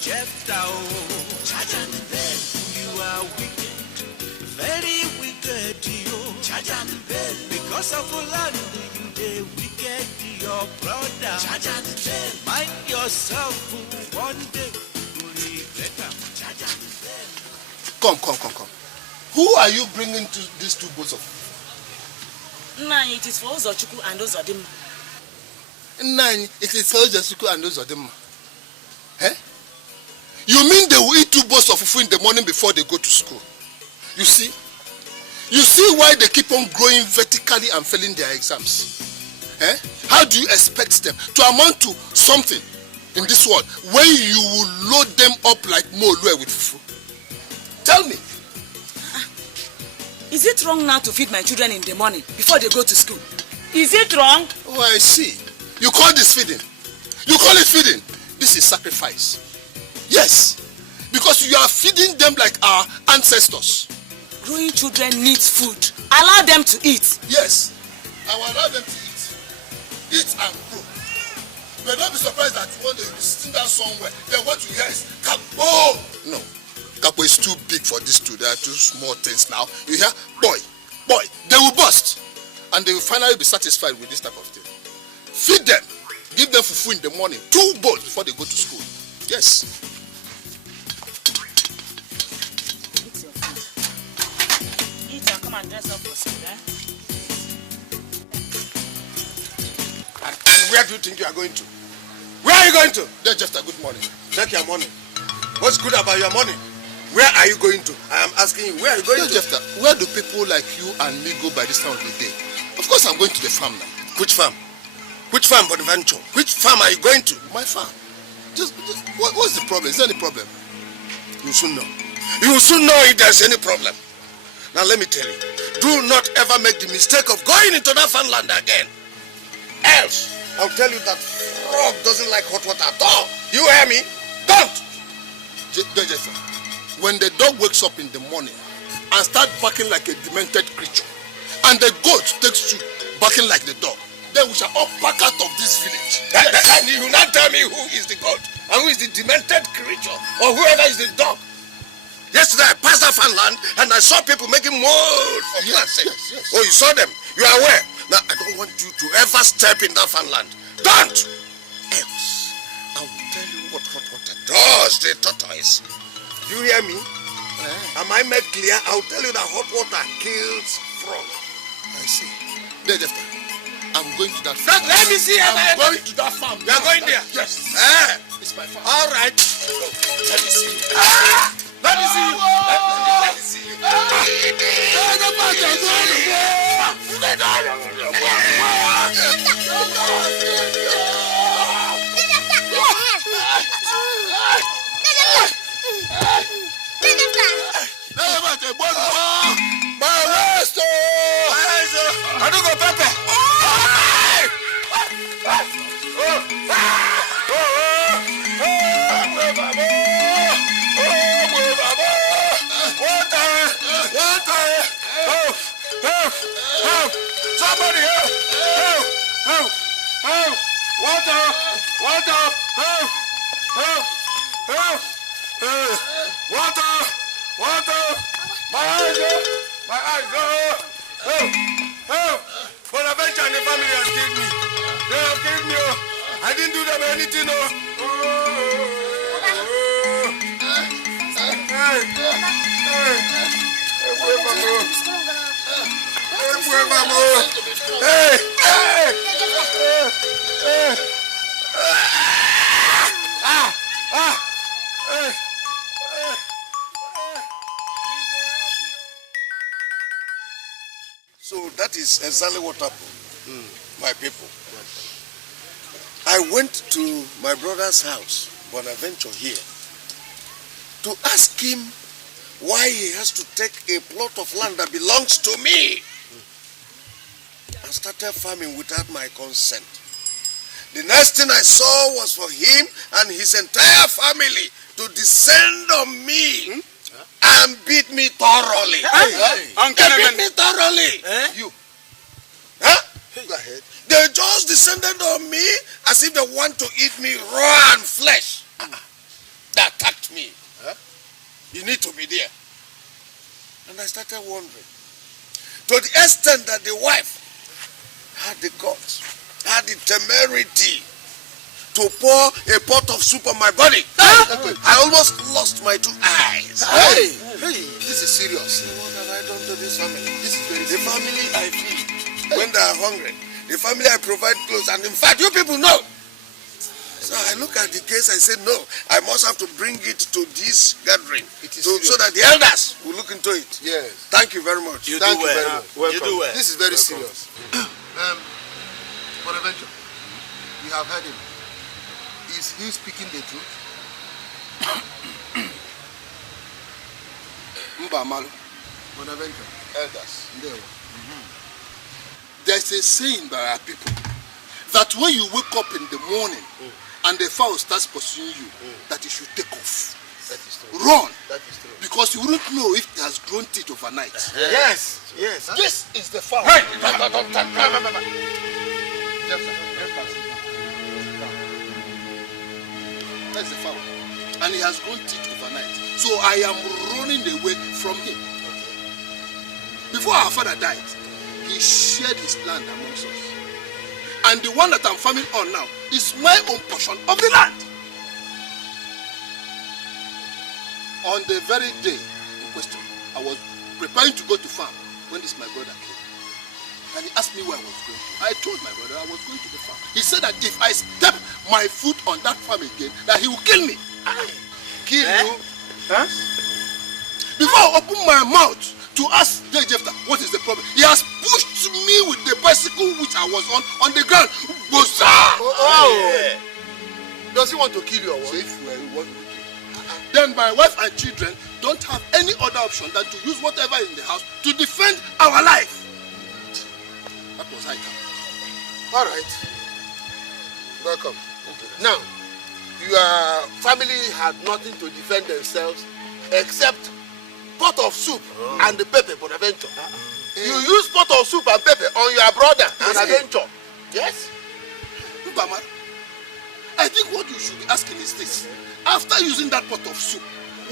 Charge and bell. You are wicked, very wicked, you. Charge and bell. Because of land, you the wicked, your brother. Charge and bell. Mind yourself, one day you will regret them. Charge and bell. Come. Who are you bringing to these two bowls of? Nine, it is for Ozochukwu and Ozodim. Nine, it is for Ozochukwu and Ozodim. Eh? You mean they will eat two bowls of fufu in the morning before they go to school? You see why they keep on growing vertically and failing their exams? Eh? How do you expect them to amount to something in this world when you will load them up like Molue with fufu? Tell me. Is it wrong now to feed my children in the morning before they go to school? Is it wrong? Oh, I see. You call this feeding? You call it feeding? This is sacrifice. Yes, because you are feeding them like our ancestors. Growing children need food. Allow them to eat. Yes, I will allow them to eat. Eat and grow. But don't be surprised that when they will be sitting down somewhere, then what you hear is Kapo. No, Kapo is too big for these two. There are two small things now. You hear, boy, they will burst. And they will finally be satisfied with this type of thing. Feed them. Give them fufu in the morning. 2 bowls before they go to school. Yes. Come and dress up for school, eh? And where do you think you are going to? Where are you going to? They're just a good morning. Take your money. What's good about your money? Where are you going to? I am asking you, where are you going to? Jeff, where do people like you and me go by this time of the day? Of course I'm going to the farm now. Which farm? Which farm, Bonaventure? Which farm are you going to? My farm. What's the problem? Is there any problem? You soon know. You will soon know if there's any problem. Now let me tell you, do not ever make the mistake of going into that farmland again. Else, I'll tell you that frog doesn't like hot water at all. You hear me? Don't! Jesse, when the dog wakes up in the morning and starts barking like a demented creature, and the goat takes to barking like the dog, then we shall all pack out of this village. And you will not tell me who is the goat and who is the demented creature or whoever is the dog. Yesterday I passed that farmland and I saw people making mold for plastic. Yes. Oh, you saw them? You are aware? Now I don't want you to ever step in that farmland. Don't! Else, I will tell you what hot water does to the tortoise. You hear me? Am I made clear? I'll tell you that hot water kills frog. I see. I'm going to that farm. Let me see. I'm going to that farm. You are going there? Yes. It's my farm. All right. Let me see. Let me see you. Let me see you. I don't go Pepe. Somebody help! Water! Water! My eyes! Help! Bonaventure and the family has killed me. They have killed me. I didn't do them anything. So that is exactly what happened, my people. I went to my brother's house, Bonaventure here, to ask him why he has to take a plot of land that belongs to me and started farming without my consent. The next thing I saw was for him and his entire family to descend on me and beat me thoroughly. They beat me thoroughly. You. Huh? Go ahead. They just descended on me as if they want to eat me raw and flesh. That. You need to be there. And I started wondering. To the extent that the wife had the guts, had the temerity to pour a pot of soup on my body. I almost lost my 2 eyes. Hey, this is serious. What have I done to this family? This is very The serious. family I feed when they are hungry. The family I provide clothes. And in fact, you people know. So I look at the case, I say, no, I must have to bring it to this gathering so that the elders will look into it. Yes. Thank you very much. Thank you very much. You do well. This is very serious. Bonaventure, you have heard him. Is he speaking the truth? Mbamalu, Bonaventure, elders. There's a saying by our people that when you wake up in the morning and the fowl starts pursuing you, that you should take off. That is true. Run. That is true. Because you wouldn't know if it has grown teeth overnight. Yes. Yes. This is the fowl. Hey! That's the fowl. And he has grown teeth overnight. So I am running away from him. Before our father died, he shared his land amongst us. And the one that I'm farming on now is my own portion of the land. On the very day in question, I was preparing to go to farm when this my brother came. And he asked me where I was going to. I told my brother I was going to the farm. He said that if I step my foot on that farm again, that he will kill me. Kill you? Huh? Before I open my mouth to ask Jefta what is the problem, he has pushed me with the bicycle which I was on the ground. Yeah. Does he want to kill you or what? So if you want to kill, then my wife and children don't have any other option than to use whatever in the house to defend our life. That was high time. All right. Welcome. Now, your family had nothing to defend themselves except pot of soup and the pepper, Bonaventure. You use pot of soup and pepper on your brother, Bonaventure. Yes? Mbama, I think what you should be asking is this. After using that pot of soup,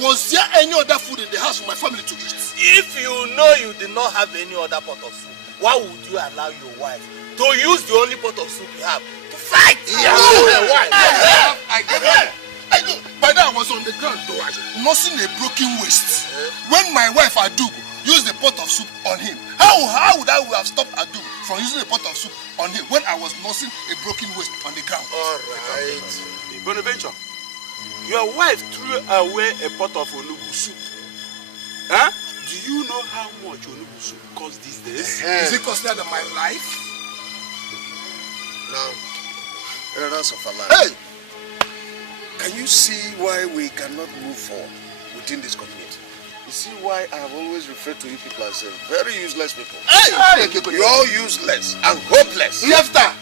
was there any other food in the house for my family to eat? If you know you did not have any other pot of soup, why would you allow your wife to use the only pot of soup you have to fight? Why? I get it. I know. By then I was on the ground, though, nursing a broken waist. When my wife Adub used the pot of soup on him, how would I have stopped Adub from using a pot of soup on him when I was nursing a broken waist on the ground? All right. Bonaventure, your wife threw away a pot of onubu soup. Huh? Do you know how much onubu soup costs these days? Is it costlier than my life? Now, elders of Allah. Hey! Can you see why we cannot move forward within this community? You see why I have always referred to you people as very useless people. Hey! You're useless and hopeless. Jefta!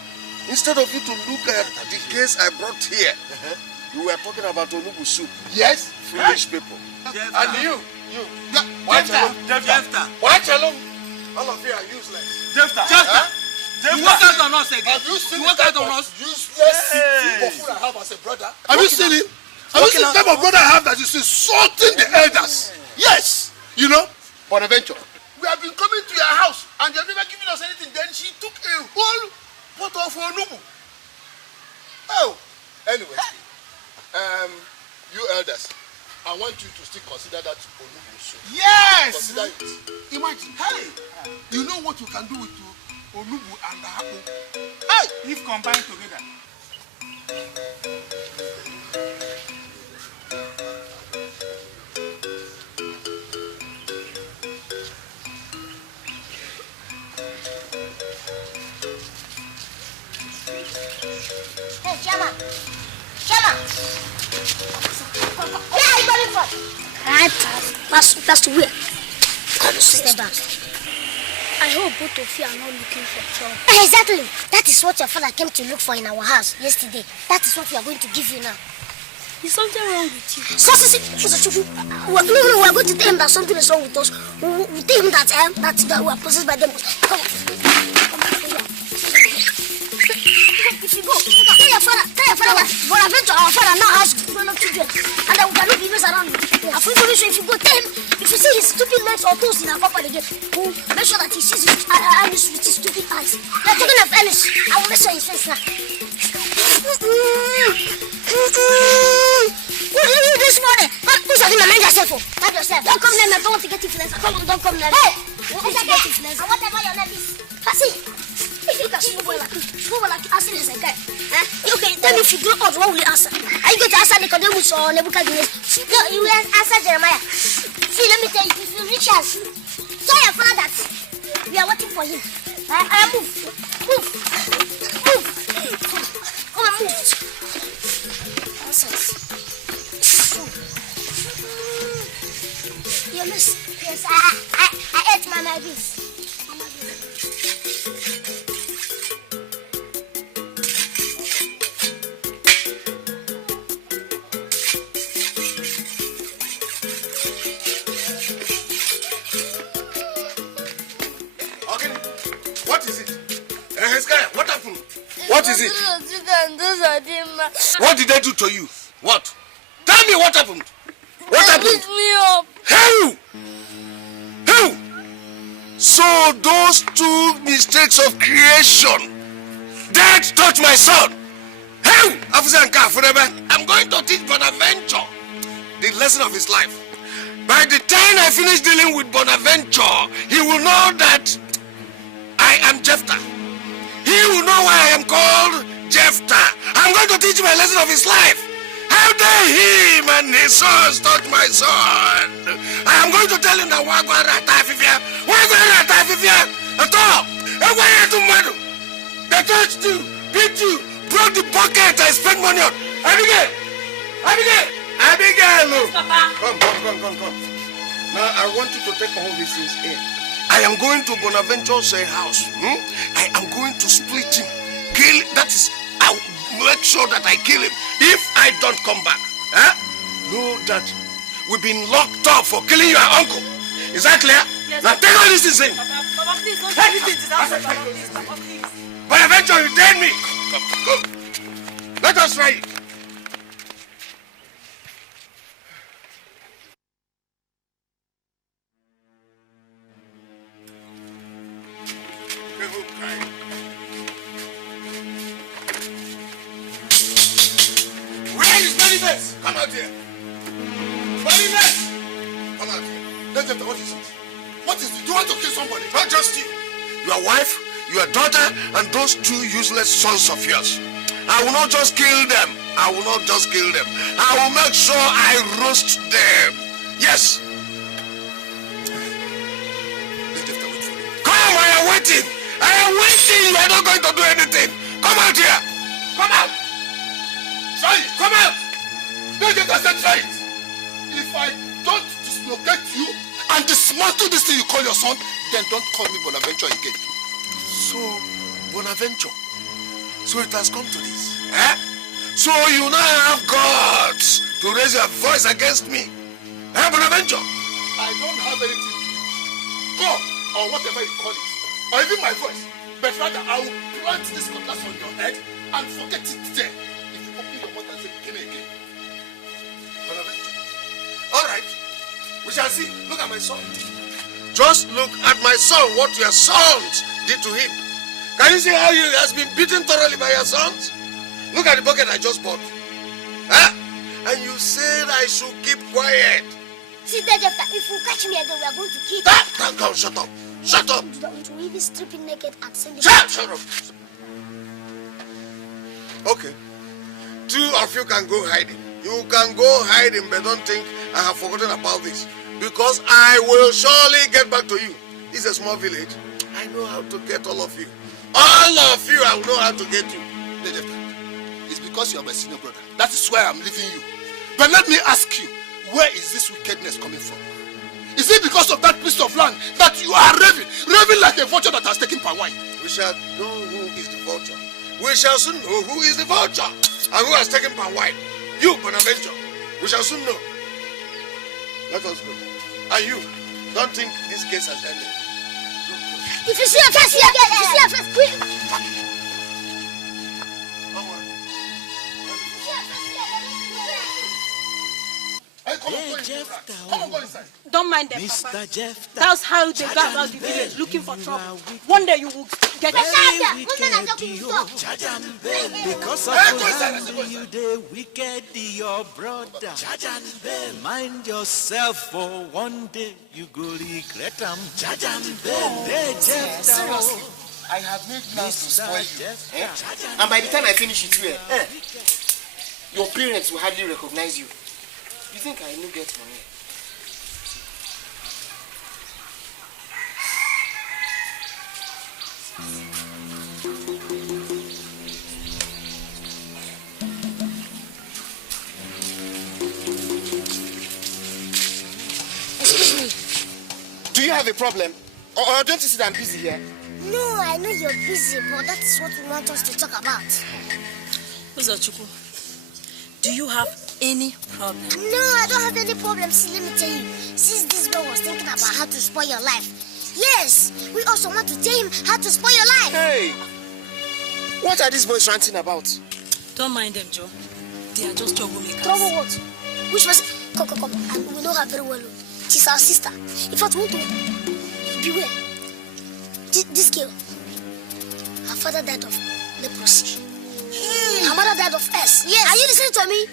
Instead of you to look at the case I brought here, you were talking about onubu soup. Yes? Foolish people. And you? Watch alone. All of you are useless. Jefta. You work out on us again. Have you seen You work out on us? useless fool I have as a brother? Have you seen him? Have you seen the type of brother I have that is insulting the elders? Yes. You know, Bonaventure, we have been coming to your house and you have never given us anything. Then she took a whole pot of onubu. Oh, anyway, you elders, I want you to still consider that onubu soup. Yes! Consider it. Imagine, hey, you know what you can do with onubu and the apple. Hey, If combined together. Hey, Chama! Where are you going from? Right, that's the way. Step back. I hope both of you are not looking for trouble. Exactly. That is what your father came to look for in our house yesterday. That is what we are going to give you now. Is something wrong with you? We are going to tell him that something is wrong with us. We tell him that we are possessed by demons. Come on. If you go, tell your father that Bonaventure, our father, now has grown up children, and that we cannot be mess around. I for information, if you go tell him, if you see his stupid legs or toes in our papa again, make sure that he sees his Anish with his stupid eyes. You're talking of Anish. I will measure his face now. What did you do this morning? Who's talking to mind yourself for? Mind yourself. Don't come near me. I don't want to get influence. Come on, don't come near me. Hey! I whatever your name is. Passy. If you can small boy like asking is a guy. Okay, tell me if you grow up, what will you answer? Are you going to answer Nicodemus or Nebuchadnezzar? No, you will answer Jeremiah. See, let me tell you, if you reach us, tell your father that we are waiting for him. Move. Come on, move. Nonsense. You miss. Yes, I ate my beans. What is it? What did they do to you? What? Tell me what happened. What happened? Me up. How? So those two mistakes of creation, Dad touched my son. How? I'm going to teach Bonaventure the lesson of his life. By the time I finish dealing with Bonaventure, he will know that I am Jephthah. He will know why I am called Jephthah. I'm going to teach him a lesson of his life. How dare him and his sons touch my son? I am going to tell him that they touched you, beat you, broke the bucket I spent money on. Abigail! Come. Now I want you to take all these things in. I am going to Bonaventure's house. I am going to split him. Kill. That is, I'll make sure that I kill him if I don't come back. Know that we've been locked up for killing your uncle. Is that clear? Yes. Now take all these things in. Papa, please don't take these things out. Papa, please. Bonaventure, you dare me. Come. Let us try it. Come out here. Come out here. What is it? What is it? Do you want to kill somebody? Not just you. Your wife, your daughter, and those two useless sons of yours. I will not just kill them. I will make sure I roast them. Yes. Come, I am waiting. You are not going to do anything. Come out here. Come out. Sorry, come out. Try it. If I don't dislocate you and dismantle this thing you call your son, then don't call me Bonaventure again. So, Bonaventure, so it has come to this. So you now have guts to raise your voice against me. Bonaventure? I don't have anything to do. Go, or whatever you call it, or even my voice. But rather, I will plant this cutlass on your head and forget it there. If you open your mouth and say, kill me again. All right, we shall see. Look at my son. Just look at my son, what your sons did to him. Can you see how he has been beaten thoroughly by your sons? Look at the bucket I just bought. And you said I should keep quiet. See, Jephthah, if you catch me again, we are going to kill you. Come, shut up. Shut up. To even stripping naked and send it. Shut up. Okay. Two of you can go hiding. You can go hiding, but don't think I have forgotten about this. Because I will surely get back to you. It's a small village. I know how to get all of you. All of you, I will know how to get you. It's because you are my senior brother. That is why I'm leaving you. But let me ask you, where is this wickedness coming from? Is it because of that piece of land that you are raving like a vulture that has taken palm wine? We shall know who is the vulture. We shall soon know who is the vulture and who has taken palm wine. You, Bonaventure, we shall soon know. Let us go. And you, don't think this case has ended. If you see a face here, quick. Are Come on, go inside. Don't mind them, Papa. That's how they go about the village, looking for trouble. One day you will get Because of handle you, the wicked, your brother. Mind yourself, for one day you go regret them. Seriously, I have made plans to spoil you. And by the time I finish it here, your parents will hardly recognize you. You think I no get money? Excuse me. Do you have a problem? Or don't you see that I'm busy here? No, I know you're busy, but that is what we want us to talk about. Uzochukwu, do you have any problem? No, I don't have any problem. See, let me tell you. Since this boy was thinking about how to spoil your life, yes, we also want to tell him how to spoil your life. Hey! What are these boys ranting about? Don't mind them, Joe. They are just troublemakers. Trouble what? Which person? Come. We know her very well. She's our sister. In fact, we want to beware. This girl, her father died of leprosy. Her mother died of S. Yes. Are you listening to me?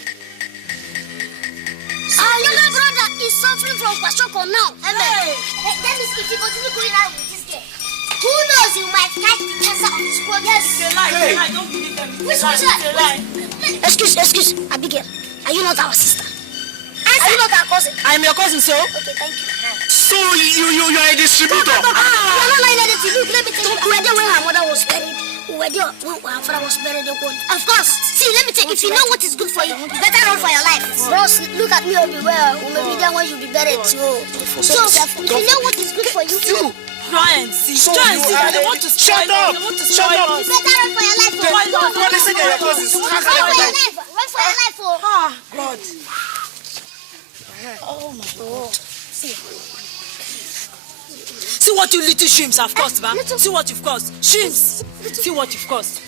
Our younger brother is suffering from kwashiorkor now. Hey. That is if you continue going out with this girl. Who knows, you might catch the cancer of this world. Yes. It's a lie. Hey. I don't believe them. Which lie? Excuse, Abigail. Are you not our sister? Are you not our cousin? I am your cousin, so? Okay, thank you. So you are a distributor? We are not lying anything. Look, let me tell you. We were there when her mother was buried. We were there when her father was buried. Of course. See, let me tell you. If you know what is good for you, you better run for your life. Bros, look at me over there. We may be there when you be buried too. So, if you know what is good for you, try and see. Try and see. They want to spoil us. They want to spoil us. You better run for your life. What is it that your cousins? Run for your life. Run for your life. Ah, God. Oh my God. See what you little shrimps have cost, man. See what you've cost. Shrimps. See what you've cost.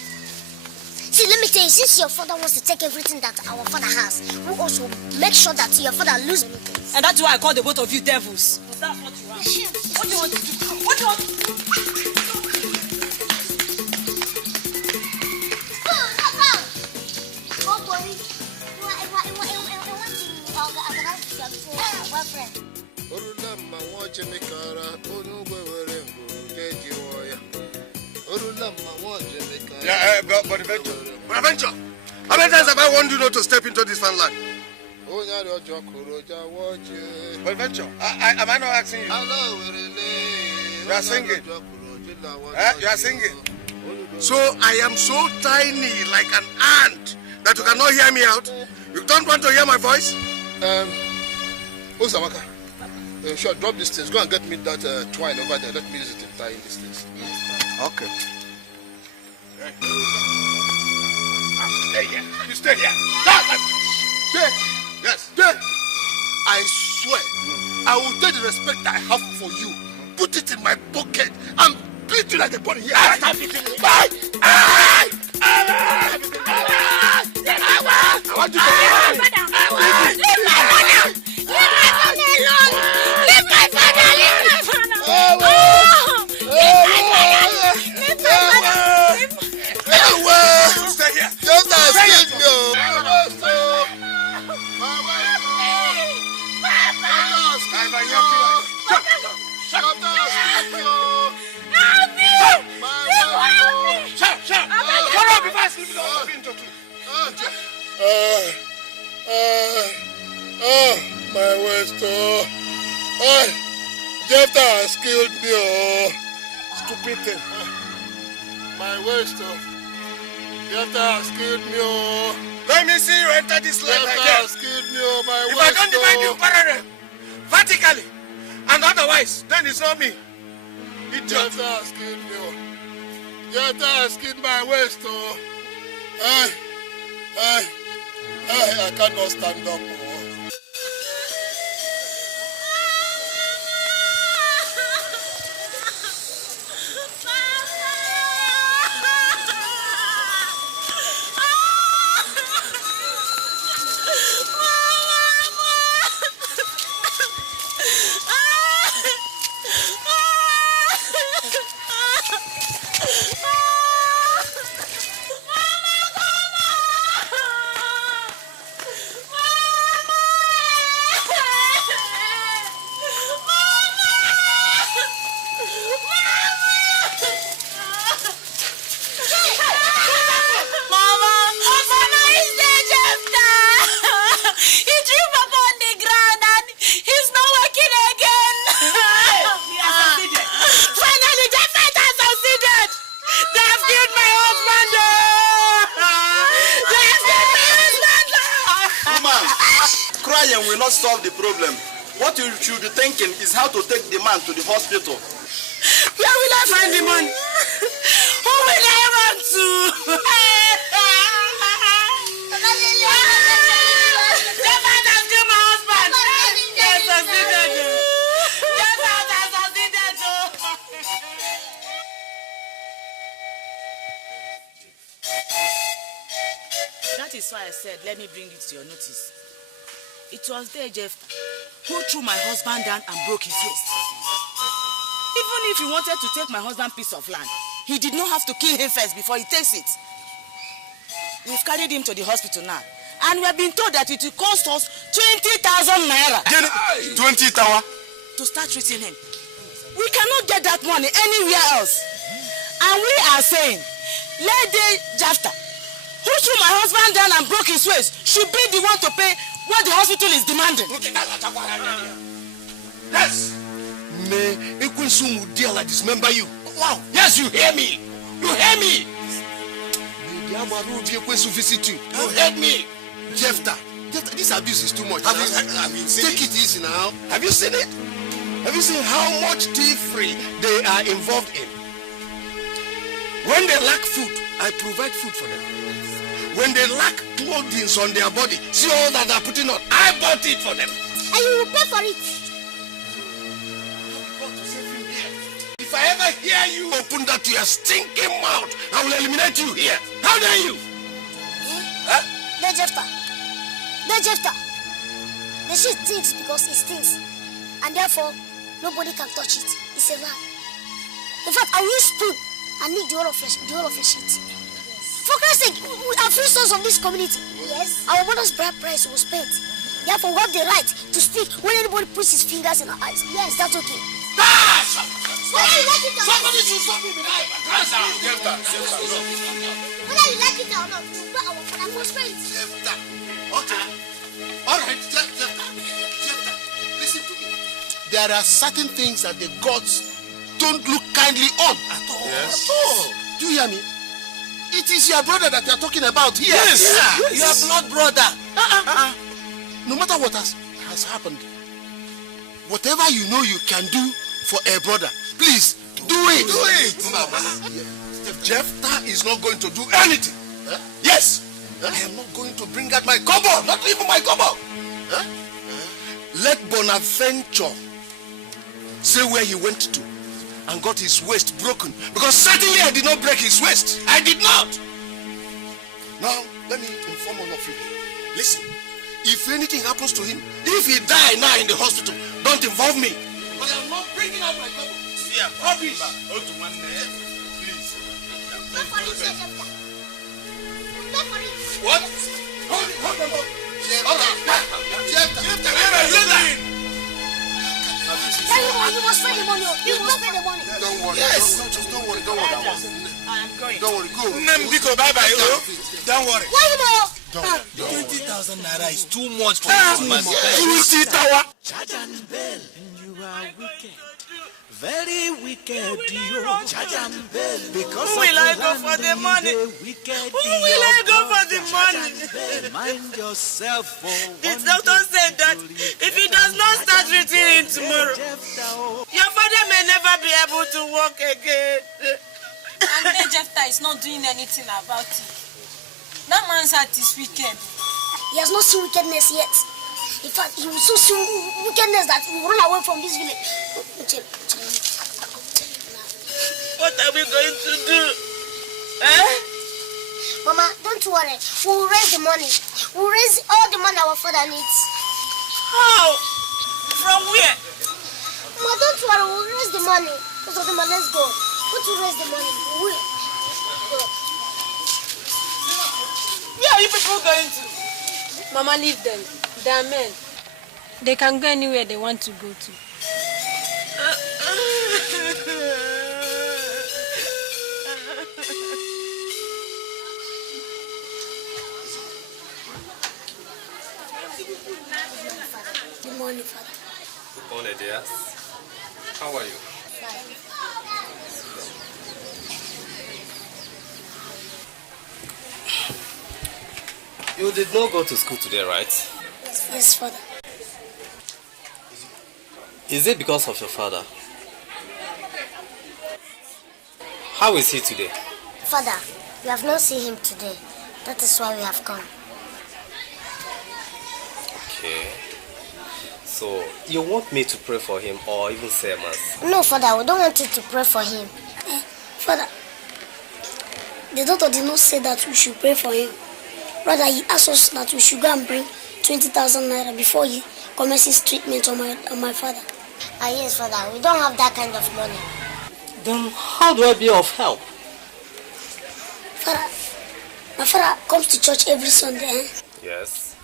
See, let me tell you, since your father wants to take everything that our father has, we also make sure that your father loses anything. And that's why I call the both of you devils. That's what you are. What do you want to do? What do you want to do? Yeah, but Adventure. How many times have I warned you not to step into this farmland? But Adventure, am I not asking you? You are singing. You are singing. So I am so tiny, like an ant, that you cannot hear me out. You don't want to hear my voice? Osamaka, sure, drop these things. Go and get me that twine over there. Let me use it in tying these things. Okay. Stay here. You stay here. Stay. Yes. Stay. I swear, I will take the respect I have for you, put it in my pocket, and beat you like a bunny. Here. Stop beating me. Bye. I want you to leave my father. Leave my father. Leave my father alone. Leave my father. Leave my father. Leave my father. Leave my father. Stay here. Just as good, no. My waist, Jephthah has killed me, stupid thing. My waist, Jephthah has killed me, Let me see you enter this life Jephthah again. has killed me, my If waist. I don't divide you parallel, vertically, and otherwise, then it's not me. Idiot. Jephthah has killed me, Jephthah has killed my waist, I cannot stand up. crying will not solve the problem. What you should be thinking is how to take the man to the hospital. Where will I find the money? Who will I run to? The man has killed my husband. Yes, succeeded. Yes, I succeeded. That is why I said, let me bring it to your notice. It was there, Jeff, who threw my husband down and broke his waist. Even if he wanted to take my husband's piece of land, he did not have to kill him first before he takes it. We've carried him to the hospital now, and we have been told that it will cost us 20,000 naira. 20,000? To start treating him. We cannot get that money anywhere else. And we are saying, Lady Jafta, who threw my husband down and broke his waist, should be the one to pay what the hospital is demanding. Yes. May Equinsumu deal like dismember you. Wow. Yes, you hear me. You hear me. May the Amaru visit you. You heard me. Jefta, this abuse is too much. Have you seen Take it easy now. Have you seen it? Have you seen how much tea-free they are involved in? When they lack food, I provide food for them. When they lack clothing on their body, see all that they're putting on, I bought it for them. And you will pay for it. If I ever hear you open that your stinking mouth, I will eliminate you here. How dare you? Huh? The shit stinks because it stinks. And therefore, nobody can touch it. It's a lie. In fact, I will use spoon and nick the whole of your shit. For Christ's sake, we are free sons of this community. Yes. Our mother's bride price was paid. Therefore, we have the right to speak when anybody puts his fingers in our eyes. Yes, that's okay. Somebody should stop me behind. Whether you like it or not, you know our father was friends. Okay. All right, Jefta. Listen to me. There are certain things that the gods don't look kindly on at all. Yes. At all. Do you hear me? It is your brother that you are talking about here. Yes. Your blood brother. No matter what has happened, whatever you know you can do for a brother, please do it. Do it. Jefta is not going to do anything. Huh? Yes. Huh? I am not going to bring out my kobo. Not even my kobo. Huh? Let Bonaventure say where he went to and got his waist broken. Because certainly I did not break his waist. I did not. Now, let me inform all of you. Listen, if anything happens to him, if he die now in the hospital, don't involve me. But I'm not bringing out my cover. Yeah, rubbish. Please. What? Hold on. All right. You must pay the money. You must pay the money. Don't worry. Yes. Don't worry. I am going. Don't worry. Go. Biko, bye-bye. Don't worry. Why you more? 20,000 naira is too much for you. 20,000. Charge and bell, and you are wicked. Very wicked, you charge and bell. Because who will I go for the money? Who will I go for the money? Mind yourself for the doctor said that if he does not start treating tomorrow, your father may never be able to walk again. And then Jefta is not doing anything about it. That man's heart is wicked. He has not seen wickedness yet. In fact, he will so see wickedness that he will run away from this village. What are we going to do? Mama, don't worry. We will raise the money. We will raise all the money our father needs. How? From where? Mama, don't worry. We will raise the money. Let's go. Let's raise the money. We will. Where are you people going to? Mama, leave them. They are men. They can go anywhere they want to go to. Good morning, Father. Good morning, dear. How are you? Fine. You did not go to school today, right? Yes, Yes, Father. Is it because of your father? How is he today? Father, we have not seen him today. That is why we have come. Okay. So, you want me to pray for him or even say mass? No, Father, we don't want you to pray for him. Father, the doctor did not say that we should pray for him. Rather, he asked us that we should go and bring 20,000 naira before he commences treatment on my father. Yes, Father, we don't have that kind of money. Then how do I be of help? Father, my father comes to church every Sunday. Yes.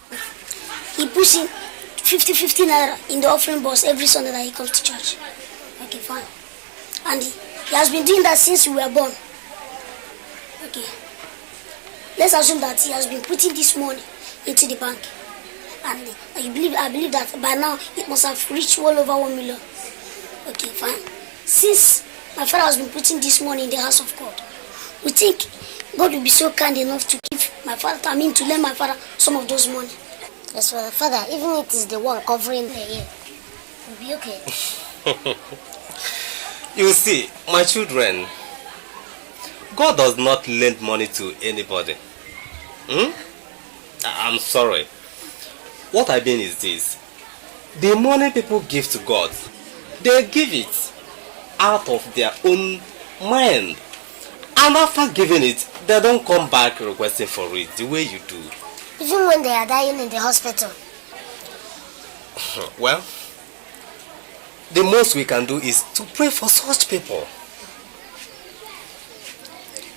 He puts in 50 naira in the offering box every Sunday that he comes to church. Okay, fine. And he has been doing that since we were born. Okay. Let's assume that he has been putting this money into the bank. And I believe that by now it must have reached well over 1 million. Okay, fine. Since my father has been putting this money in the house of God, we think God will be so kind enough to give my father, to lend my father some of those money. Yes, Father, even if it is the one covering the ear, it will be okay. You see, my children, God does not lend money to anybody. I'm sorry. What I mean is this. The money people give to God, they give it out of their own mind. And after giving it, they don't come back requesting for it the way you do. Even when they are dying in the hospital. Well, the most we can do is to pray for such people.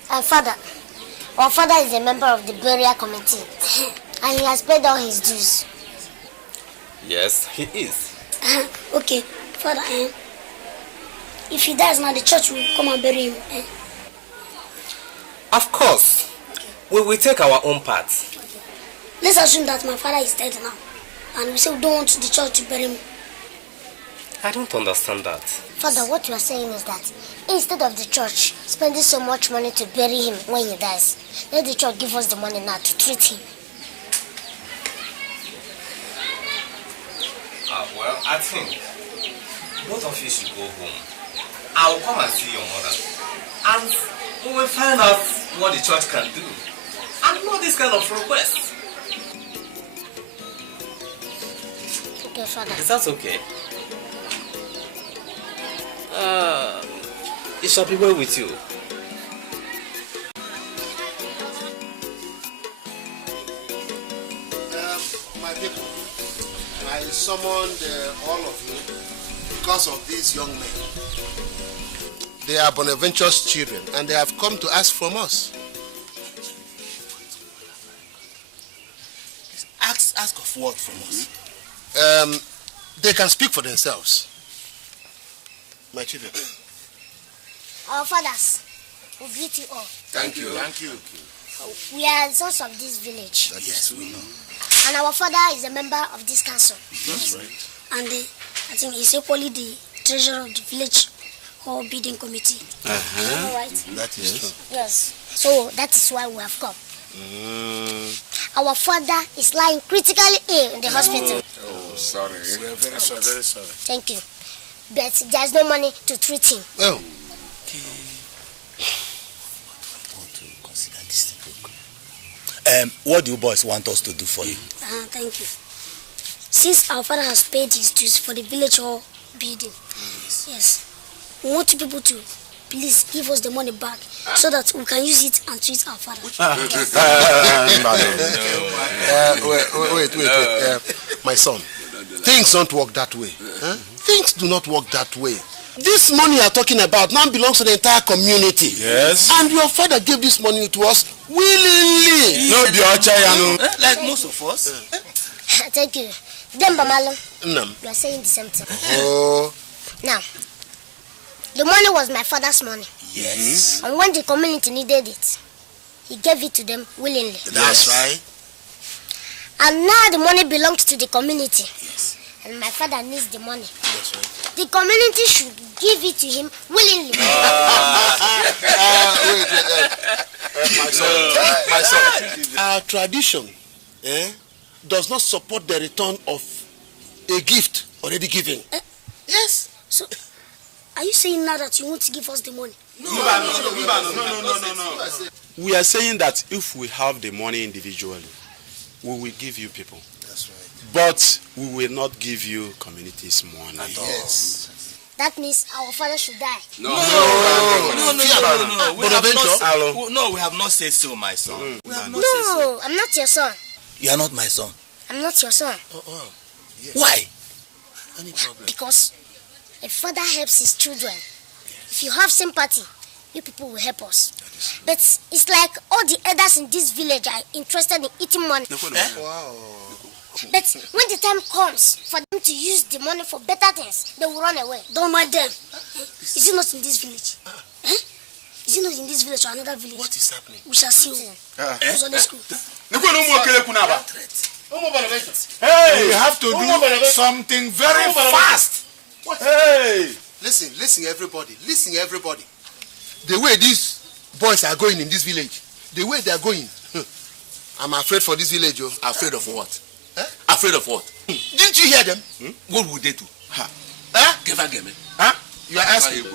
Father, our father is a member of the burial committee. And he has paid all his dues. Yes, he is. Okay, Father, if he dies now, the church will come and bury him. Of course. We will take our own part. Let's assume that my father is dead now. And we say we don't want the church to bury him. I don't understand that. Father, what you are saying is that instead of the church spending so much money to bury him when he dies, let the church give us the money now to treat him. Well, I think both of you should go home. I will come and see your mother. And we will find out what the church can do. And not this kind of request. Okay, Father. Is that okay? It shall be well with you. My people, I summoned all of you because of these young men. They are Bonaventure's children and they have come to ask from us. Ask of what from us? They can speak for themselves. My children. Our fathers, we greet you all. Thank you. Thank you. We are the sons of this village. Yes, we know. And our father is a member of this council. That's right. And I think he's equally the treasurer of the village hall bidding committee. All right. That is true. Yes. So that is why we have come. Our father is lying critically ill in the hospital. Oh, sorry. We are very sorry. Very sorry. Thank you. But there's no money to treat him. Oh. What do you boys want us to do for you? Thank you. Since our father has paid his dues for the village hall building, yes, we want you people to please give us the money back so that we can use it and treat our father. Wait. My son, things don't work that way. Huh? Things do not work that way. This money you are talking about now belongs to the entire community. Yes. And your father gave this money to us willingly. No, like most of us. Thank you. Demba Malo, No. you are saying the same thing. Oh. Now, the money was my father's money. Yes. And when the community needed it, he gave it to them willingly. That's right. And now the money belongs to the community. Yes. And my father needs the money. That's right. The community should give it to him willingly. My son. Our tradition does not support the return of a gift already given. Yes. So, are you saying now that you want to give us the money? No. We are saying that if we have the money individually, we will give you people. That's right. But we will not give you communities money. Yes. That means our father should die. No. We have not said so, my son. No, I'm not your son. You are not my son. I'm not your son. Yes. Why? Any problem? Because a father helps his children. If you have sympathy, you people will help us. But it's like all the elders in this village are interested in eating money. Wow. But when the time comes for them to use the money for better things, they will run away. Don't mind them. Is it not in this village? Is it not in this village or another village? What is happening? We shall see. Who's on the school? Hey, we have to do something very fast. Hey! Listen, everybody. The way these boys are going in this village, the way they are going, I'm afraid for this village. Afraid of what? Afraid of what? Didn't you hear them? What would they do? You are asking.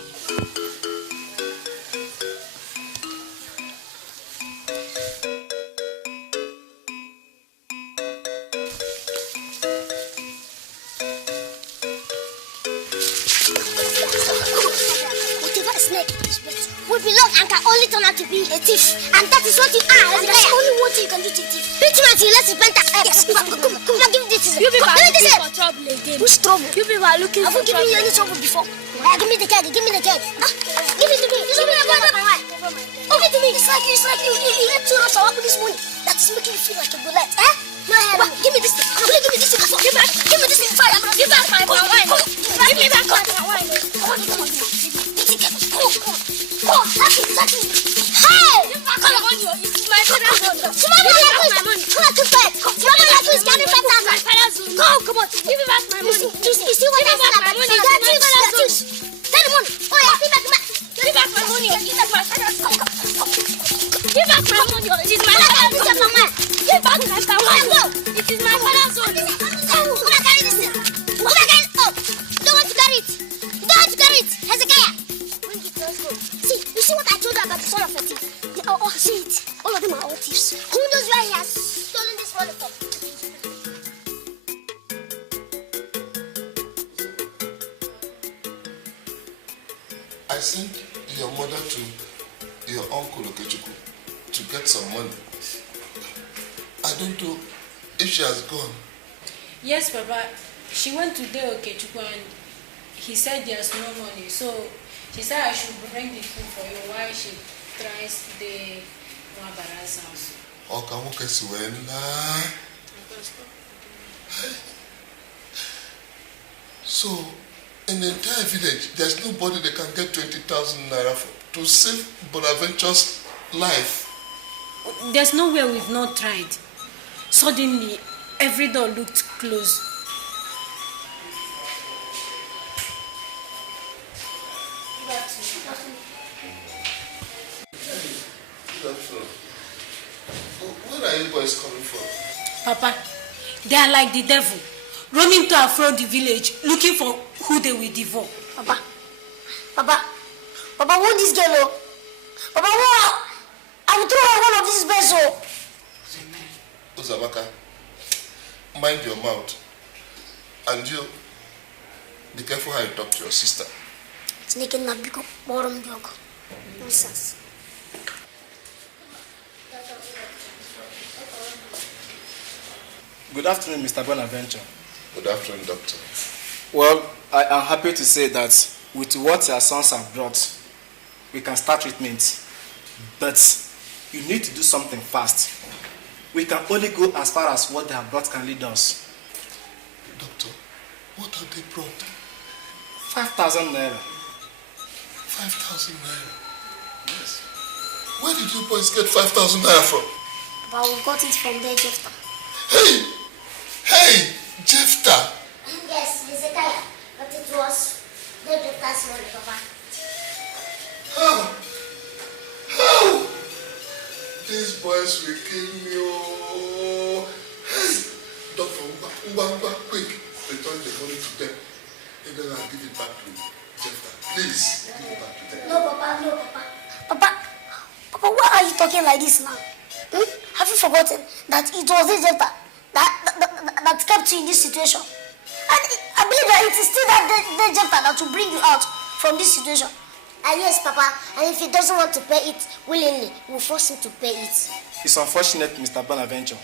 Will belong and can only turn out to be a thief. And that is what you are. And that's only one thing you can do to thief. Beat him until he lets his penta. Yes, come on, give me this. You people are looking for trouble again. Which trouble? You people are looking for trouble. Have you given me any trouble before? Give me the keg, give me the keg. Give it to me. Give me the keg. Give it to me. It's like you let too much of this money. That is making you feel like a bullet. No, give me this thing. Give me this thing. Give me this thing. Fire. Give back my wine. Give me back my wine. Come on. Oh, that's it. Hey! Come on, it's my father's own. Tomorrow, my money. Come on, tomorrow, is getting better. My father's own. Come on, give me back my money. You see what I said about money? Tell the money. Oh, yeah, give back my money. Give back my father's own. Give back my money. It is my father's own. Give back my father's own. It is my father's own. Who can carry this thing? Who can carry it? Oh, you don't want to carry it. You don't want to carry it. Hezekiah. Bring it, let's go. See what I told you about the son of a thief? See it. All of them are all thieves. Who knows where he has stolen this money from? I sent your mother to your uncle Okechukwu to get some money. I don't know if she has gone. Yes, Papa. She went to the Okechukwu and he said there's no money. So she said I should bring the food for you while she tries the Mwabara's house. So, in the entire village, there's nobody that can get 20,000 naira to save Bonaventure's life. There's nowhere we've not tried. Suddenly, every door looked closed. Where are you boys coming from? Papa, they are like the devil, roaming to and fro the village, looking for who they will devour. Papa, what this girl? Oh? Papa, what? I will throw her one of these beds. Uzabaka, mind your mouth. And you, be careful how you talk to your sister. Nonsense. Good afternoon, Mr. Bonaventure. Good afternoon, Doctor. Well, I am happy to say that with what your sons have brought, we can start treatment. But you need to do something fast. We can only go as far as what they have brought can lead us. Doctor, what have they brought? 5,000 naira. 5,000 naira? Yes. Where did you boys get 5,000 naira from? But we got it from there, Jephthah. Hey, Jephthah. Yes, Hezekiah. But it was the Jephthah's money, Papa. How? These boys will kill me. Oh. Hey, quick. Return the money to them. And then I'll give it back to Jephthah. Please, give it back to them. No, Papa, no, Papa. Papa, why are you talking like this now? Have you forgotten that it was this Jephthah that kept you in this situation? And I believe that it is still that Jephthah that will bring you out from this situation. Yes, Papa. And if he doesn't want to pay it willingly, we'll force him to pay it. It's unfortunate, Mr. Bonaventure.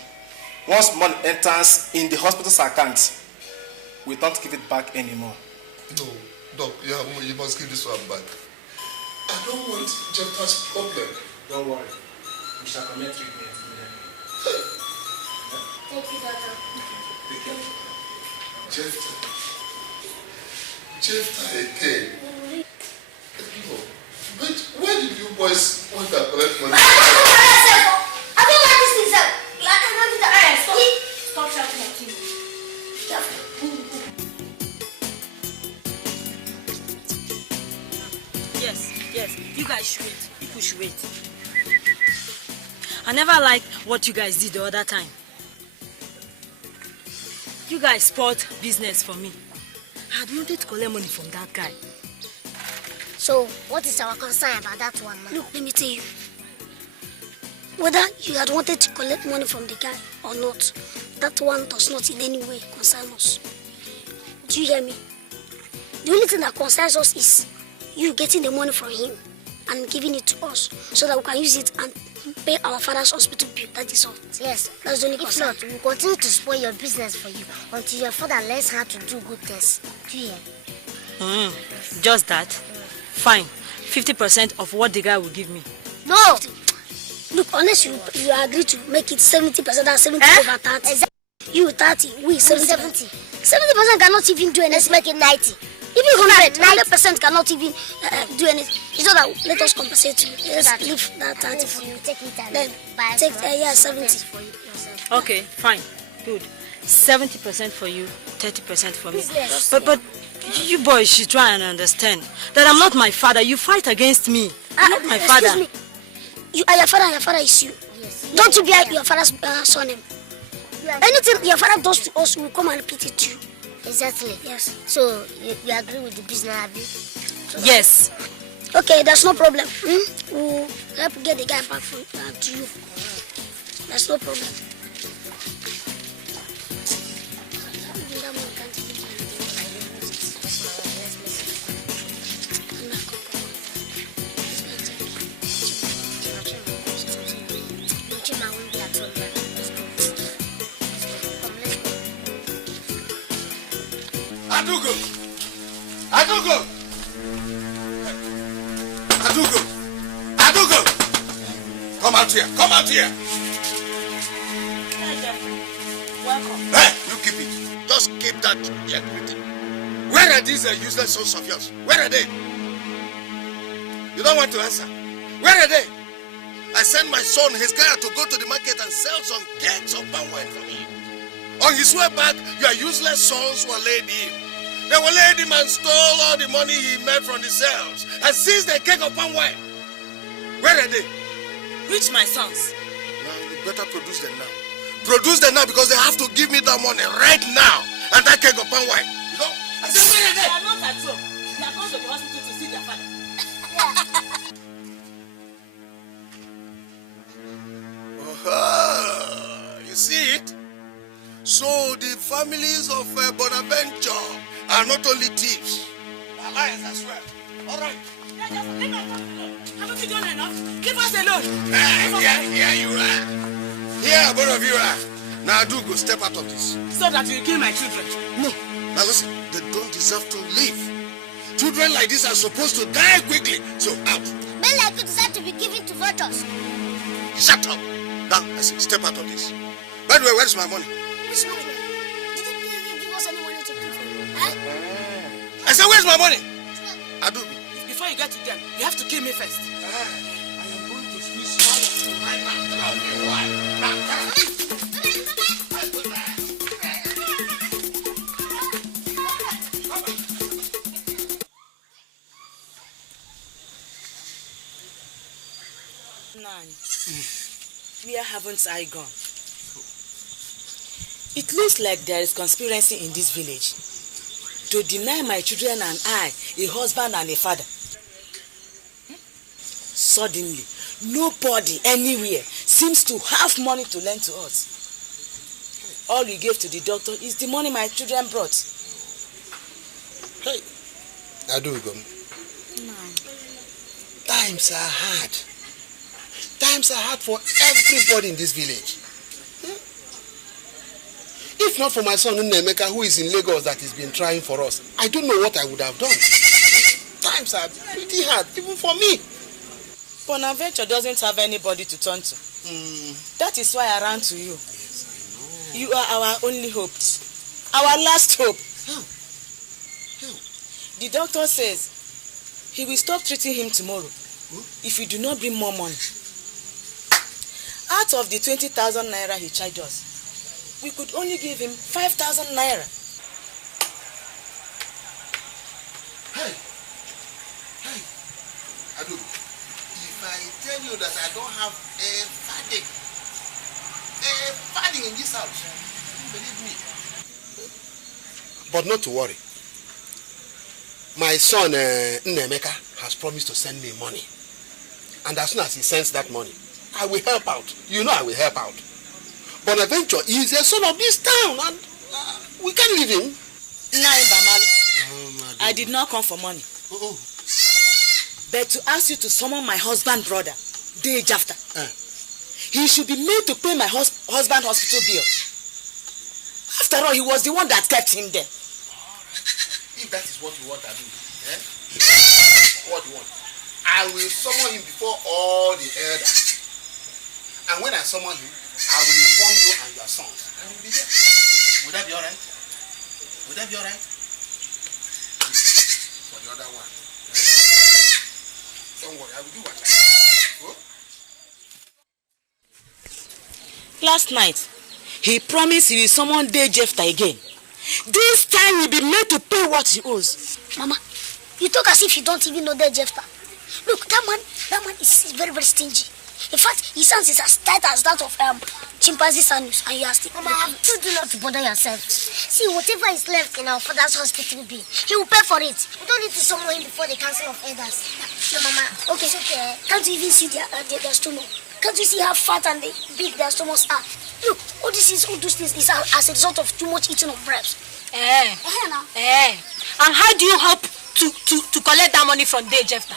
Once money enters in the hospital's account, we don't give it back anymore. No, Doc, you must give this one back. I don't want Jephthah's problem. Don't worry. We shall commence treatment. Thank you, Doctor. Take care. Jephthah again. No. But why did you boys want to collect money? I don't like this thing, sir. Stop shouting at him. Yes. You guys should wait. People should wait. I never liked what you guys did the other time. You guys spoiled business for me. I had wanted to collect money from that guy. So, what is our concern about that one, man? Look, let me tell you. Whether you had wanted to collect money from the guy or not, that one does not in any way concern us. Do you hear me? The only thing that concerns us is you getting the money from him and giving it to us so that we can use it and pay our father's hospital bill. That is all. Yes, that's the only concern. If not, we'll continue to spoil your business for you until your father learns how to do good things. Do you hear? Just that? Fine. 50% of what the guy will give me. No! Look, unless you agree to make it 70% and 70 over 30. Exactly. You 30, we 70. 70% cannot even do anything. Let's make it 90. Even 100% cannot even do anything. It's not that let us compensate you. Let's leave that 30 for you. Take it and then buy take 70 for you yourself. Okay, fine. Good. 70% for you, 30% for me. Yes. But you boys should try and understand that I'm not my father. You fight against me. I'm not my father. Excuse me. You are your father and your father is you. Yes. Don't you be your father's son. Anything your father does to us, will come and repeat it to you. Exactly. Yes. So, you agree with the business, have you? Yes. Okay, there's no problem. We'll help get the guy back to you. There's no problem. Adugo! Come out here! Welcome. Hey, you keep it. Just keep that greeting. Where are these useless sons of yours? Where are they? You don't want to answer. Where are they? I sent my son, Hezekiah, to go to the market and sell some kegs of palm wine for me. On his way back, your useless sons were laid in. They were laid him and stole all the money he made from the sales and seized the keg of palm wine. Where are they? Which my sons? Now, you better produce them now. Produce them now because they have to give me that money right now. And that keg of palm wine. You know? I said, where are they? They are not at home. They are going to the hospital to see their father. You see it? So the families of Bonaventure are not only thieves, they are liars as well. All right. Leave us alone. Haven't you done enough? Leave us alone. Here you are. Here, both of you are. Now do go step out of this. So that you kill my children. No. Now listen, they don't deserve to live. Children like this are supposed to die quickly. So out. Men like you deserve to be given to vultures. Shut up. Now, I say, step out of this. By the way, where's my money? Which money? Didn't you give us any money to keep for you? I said, where's my money? Adugo. Before you get to them, you have to kill me first. I am going to squeeze all of you right now. Where haven't I gone? It looks like there is conspiracy in this village to deny my children and I a husband and a father. Suddenly, nobody anywhere seems to have money to lend to us. All we gave to the doctor is the money my children brought. Hey, Adugum. Times are hard. Times are hard for everybody in this village. If not for my son Nnemeka, who is in Lagos, that has been trying for us, I don't know what I would have done. Times are pretty hard, even for me. Bonaventure doesn't have anybody to turn to. That is why I ran to you. Yes, I know. You are our only hope. Our last hope. How? The doctor says he will stop treating him tomorrow if you do not bring more money. Out of the 20,000 naira he charged us, we could only give him 5,000 naira. Hey, Adu, if I tell you that I don't have a farthing in this house, you believe me. But not to worry. My son Nnemeka has promised to send me money. And as soon as he sends that money, I will help out. You know I will help out. Bonaventure is a son of this town and we can't leave him. I did not come for money. But to ask you to summon my husband brother, day after. He should be made to pay my husband hospital bill. After all, he was the one that kept him there. If that is what you want to do, what you want, I will summon him before all the elders. And when I summon him, I will inform you and your sons. I will be there. Would that be alright? Would that be alright? For the other one. Don't worry, I will do what I can. Last night, he promised he will summon Day Jefta again. This time he'll be made to pay what he owes. Mama, you talk as if you don't even know Day Jefta. Look, that man is very, very stingy. In fact, his hands is as tight as that of chimpanzee Sanus, and you are still. Mama, I have told you not to bother yourself. See, whatever is left in our father's hospital bill, he will pay for it. We don't need to summon him before the council of elders. No, Mama. Okay, so can't you even see their stomach? Can't you see how fat and big their stomachs are? Look, all those things is as a result of too much eating of bread. And how do you hope to collect that money from Day Jefta?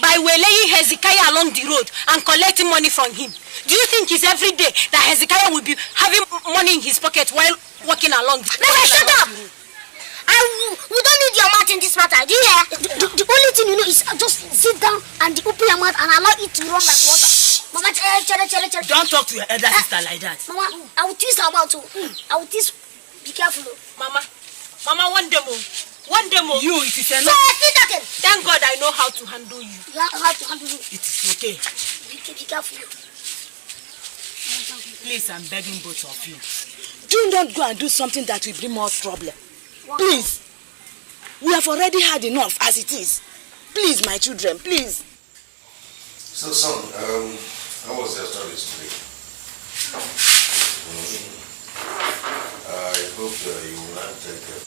By waylaying Hezekiah along the road and collecting money from him. Do you think it's every day that Hezekiah will be having money in his pocket while walking along? Never shut up! We don't need your mouth in this matter, do you hear? The only thing you know is just sit down and open your mouth and allow it to run like water. Mama, don't talk to your elder sister like that. Mama, I will twist her mouth too. I will twist. Be careful. Mama, one day more. One day more. You, it is enough. So, thank God I know how to handle you. You know how to handle you. It is okay. Be careful. Please, I'm begging both of you. Do not go and do something that will bring more trouble. Please. We have already had enough as it is. Please, my children, please. So, son, how was your studies today? I hope you will not take care.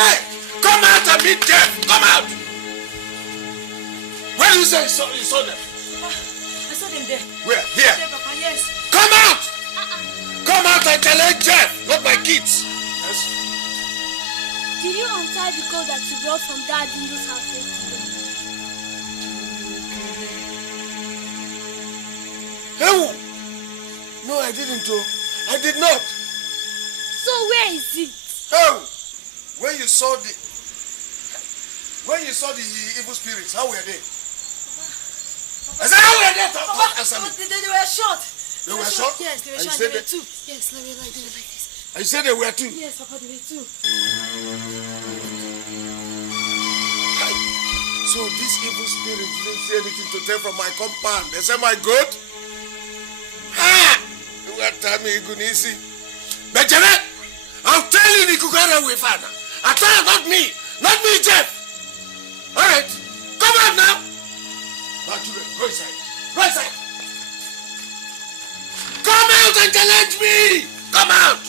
Benjamin, come out and meet Jeff. Come out. Where you say you saw them? Papa, I saw them there. Where? Here. There, Papa, yes. Come out. Come out and challenge Jeff, not my kids. Yes. Did you untie the coat that you brought from Dad in this house yesterday? Hey, no, I didn't. I did not. So where is it? Oh, when you saw the evil spirits, how were they? I said, how were they? Papa, they were short. They were short? Yes, they were short. They were two. Yes, they were like this. And you said they were two? Yes, Papa, they were two. So these evil spirits didn't say anything to take from my compound. They said my goat? Ha! What time you gonna see? Benjamin, I'll tell you the Kukara with father. I tell you, not me, Jeff. All right, come on now. Now, children, go inside. Go inside. Come out and challenge me. Come out.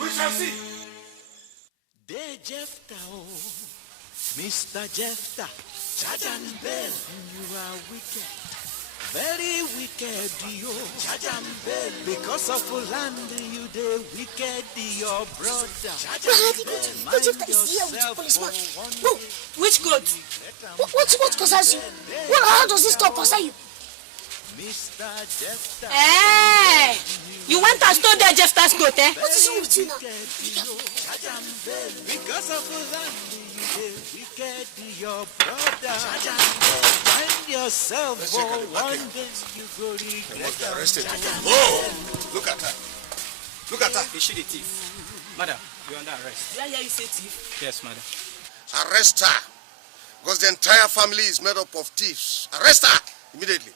We shall see. Dear Jephthah, oh, Mr. Jephthah, Charge and Bell, you are wicked. Very wicked, you Charge and Bell. Because of land, you the wicked, your brother. What is here with the policeman? No. Which goat? What concerns you? How does this talk concern you? Mr. Jephthah. Hey! You went and stole that Jephthah's goat, eh? What is wrong with you now? Because of land, you the wicked, your brother. Find yourself for one day, you go regret. Arrested. Oh, look at her. Look at her. Is she the thief? Madam, you're under arrest. Yeah, you say thief. Yes, madam. Arrest her. Because the entire family is made up of thieves. Arrest her immediately.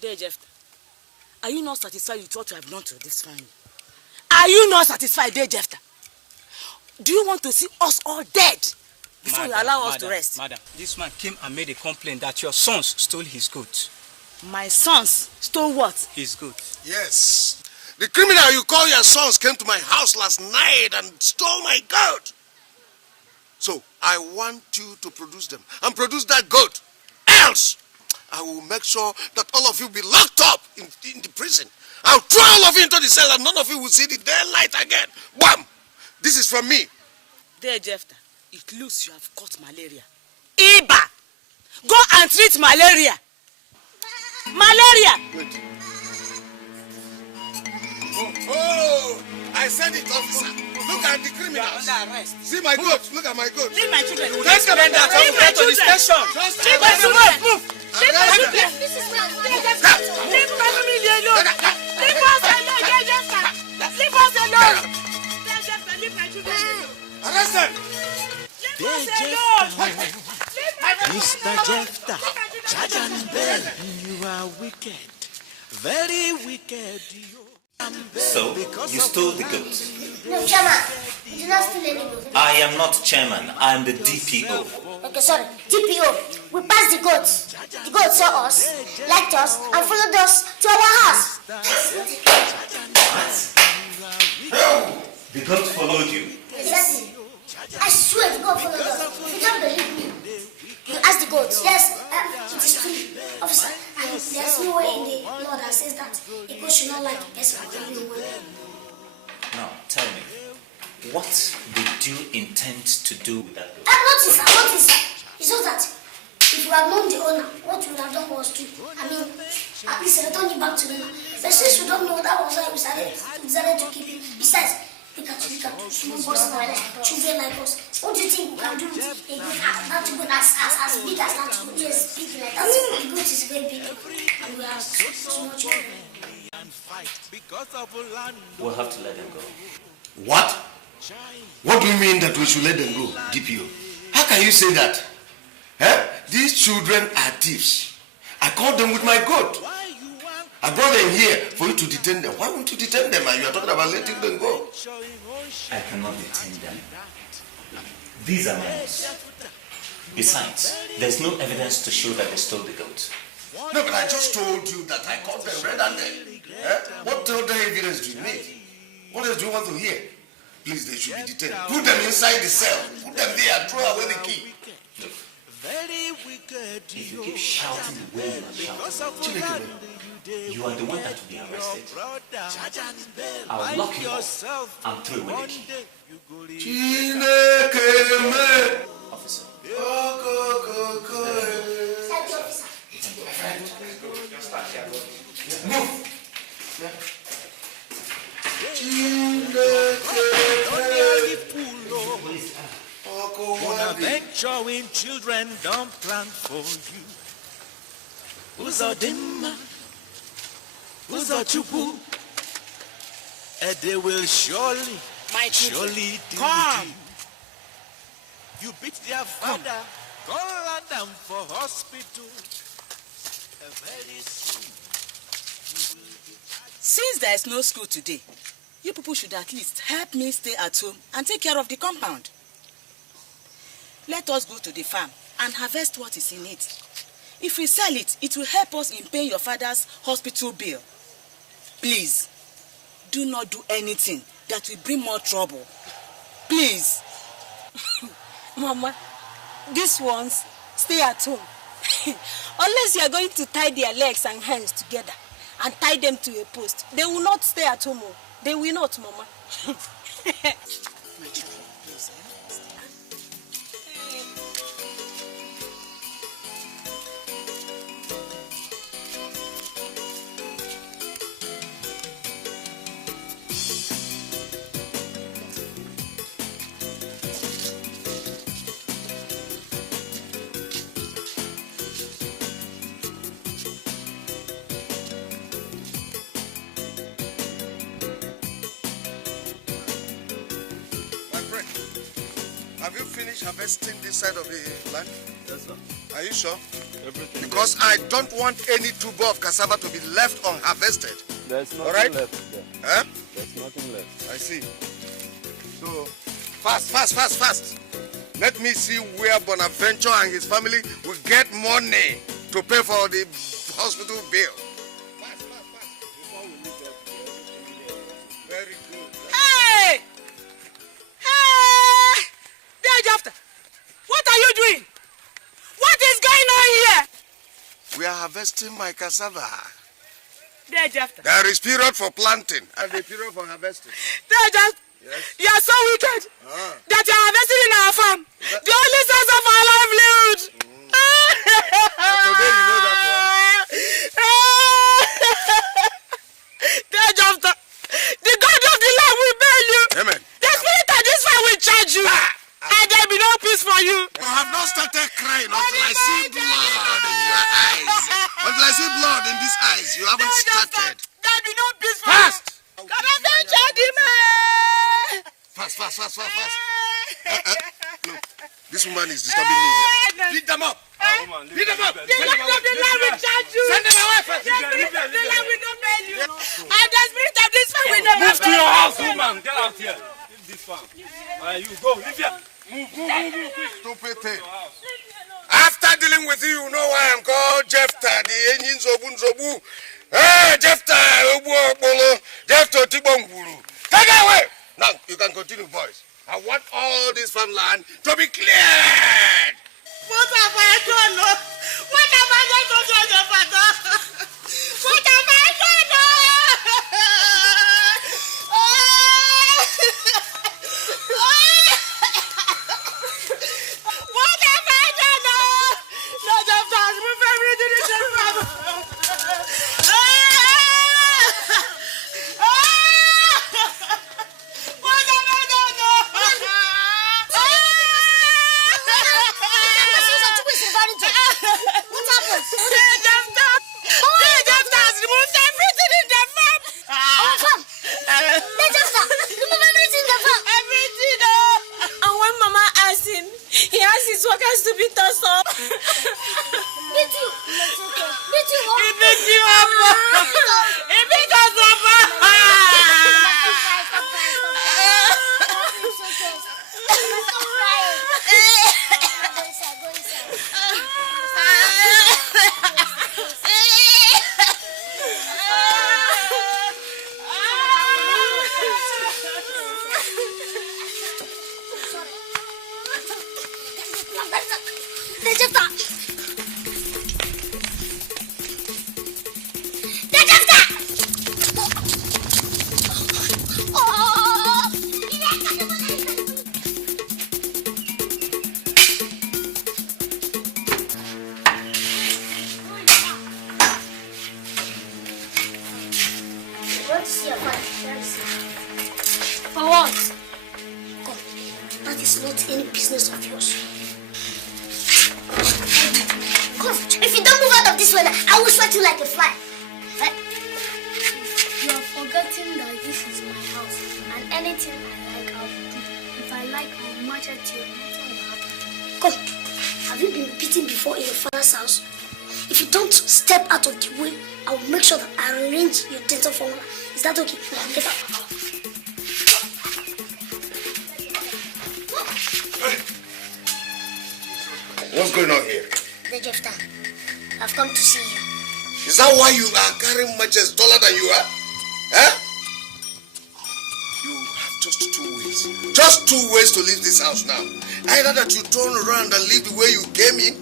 There, Jephthah. Are you not satisfied with what you have done to this family? Are you not satisfied, there, Jephthah? Do you want to see us all dead before you allow us to rest? Madam, this man came and made a complaint that your sons stole his goat. My sons stole what? His goat. Yes. The criminal you call your sons came to my house last night and stole my goat. So, I want you to produce them and produce that goat. Else, I will make sure that all of you be locked up in the prison. I'll throw all of you into the cell and none of you will see the daylight again. Wham! This is from me. There, Jephthah. It looks you have caught malaria. Iba! Go and treat malaria. Malaria! Wait. Oh, I said it, officer. Look at the criminals. You are under arrest. See my goat. Look at my goat. Leave my children. Take them and leave my children. Leave my children. Move. Leave my children. Leave my family alone. Leave us alone. Leave us alone. Leave my children alone. Arrest them. Leave us alone. Mr. Jephthah, Charge and Bell, you are wicked. Very wicked, you. So, you stole the goat? No, Chairman. You did not steal any goat. I am not chairman. I am the DPO. Okay, sorry. DPO. We passed the goats. The goats saw us, liked us, and followed us to our house. What? The goat followed you? Exactly. I swear the goat followed us. You don't believe me. You asked the goats. Yes, it is true. Officer, and there's no way in the law that says that a goat should not like a person or anyone. Now, tell me, what did you intend to do with that goat? Notice. It's not that if you had known the owner, what you would have done was to, at least return it back to the owner. But since we don't know, that was why we decided to keep him. Besides, look at small boys like us, children like us. What do you think we can do with a goat that goat as big as that goat? Yes, big like that. The goat is very big, and we have so much children. We'll have to let them go. What? What do you mean that we should let them go, DPO? How can you say that? These children are thieves. I caught them with my goat. I brought them here for you to detain them. Why won't you detain them? And you are talking about letting them go. I cannot detain them. These are mine. Besides, there's no evidence to show that they stole the goat. No, but I just told you that I caught them red-handed. What other evidence do you need? What else do you want to hear? Please, they should be detained. Put them inside the cell. Put them there and throw away the key. Very wicked. If you keep shouting the way you are shouting, you are the one that will be arrested. I'll lock you up and throw away the key. Officer. Move! Bonaventure children don't plan for you. Who's a dimmer? Who's a chupu? And they will surely deal with you. You beat their father, call them for hospital. Very soon. Since there is no school today, you people should at least help me stay at home and take care of the compound. Let us go to the farm and harvest what is in it. If we sell it, it will help us in paying your father's hospital bill. Please, do not do anything that will bring more trouble. Please. Mama, these ones stay at home. Unless you are going to tie their legs and hands together and tie them to a post, they will not stay at home. They will not, Mama. My children, please, Have you finished harvesting this side of the land? Yes, sir. Are you sure? Everything. Because I don't want any tuber of cassava to be left unharvested. There's nothing All right? left there. Huh? There's nothing left. I see. So, fast. Let me see where Bonaventure and his family will get money to pay for the hospital bill. Fast. Before we leave there, very good. Hey! After. What are you doing? What is going on here? We are harvesting my cassava. After. There is period for planting and a period for harvesting. Yes. You are so wicked that you are harvesting in our farm. The only source of our livelihood. Today you know that one. After. The God of the land will bail you. Amen. The spirit of this farm will charge you. And there will be no peace for you. You have not started crying until I see blood in your eyes. Until I see blood in these eyes, you haven't started. There will be no peace for Fast! you. Fast. No, this woman is disturbing me here. Beat them up. Beat them up. The Lord of the land will charge you. Send them away first. The spirit of the land will not bail you. And the spirit of this farm will never bail you. Move to your house, woman. Get out here. Leave this farm. You go. Leave here. Move, quick. Stupid thing. After dealing with you, you know why I'm called Jephthah, the engine Zobu. Hey, Jephthah, Jephthah Tibonguru. Take it away. Now, you can continue, boys. I want all this farmland to be cleared. What have I done? What have I done to your father? What have I done? What have I done? Lord of God, move everything in the farm. What have I done? What happened? They just has removed everything in the farm. Our farm? They just remove everything in the farm. Everything. And when Mama asked him, he asked his workers to beat us up. Beat you. Beat you. He beat you up. He beat us up. For what? Come, that is not any business of yours. Come, if you don't move out of this weather, I will sweat you like a fly. You are forgetting that this is my house, and anything I like, I'll do. If I like, I'll match it to you. Nothing will happen. Come, have you been beaten before in your father's house? If you don't step out of the way, I will make sure that I arrange your dental formula. Is that okay? Get out. What's going on here? The Jefta, I've come to see you. Is that why you are carrying matches taller than you are? Huh? You have just 2 ways. Just 2 ways to leave this house now. Either that you turn around and leave the way you came in,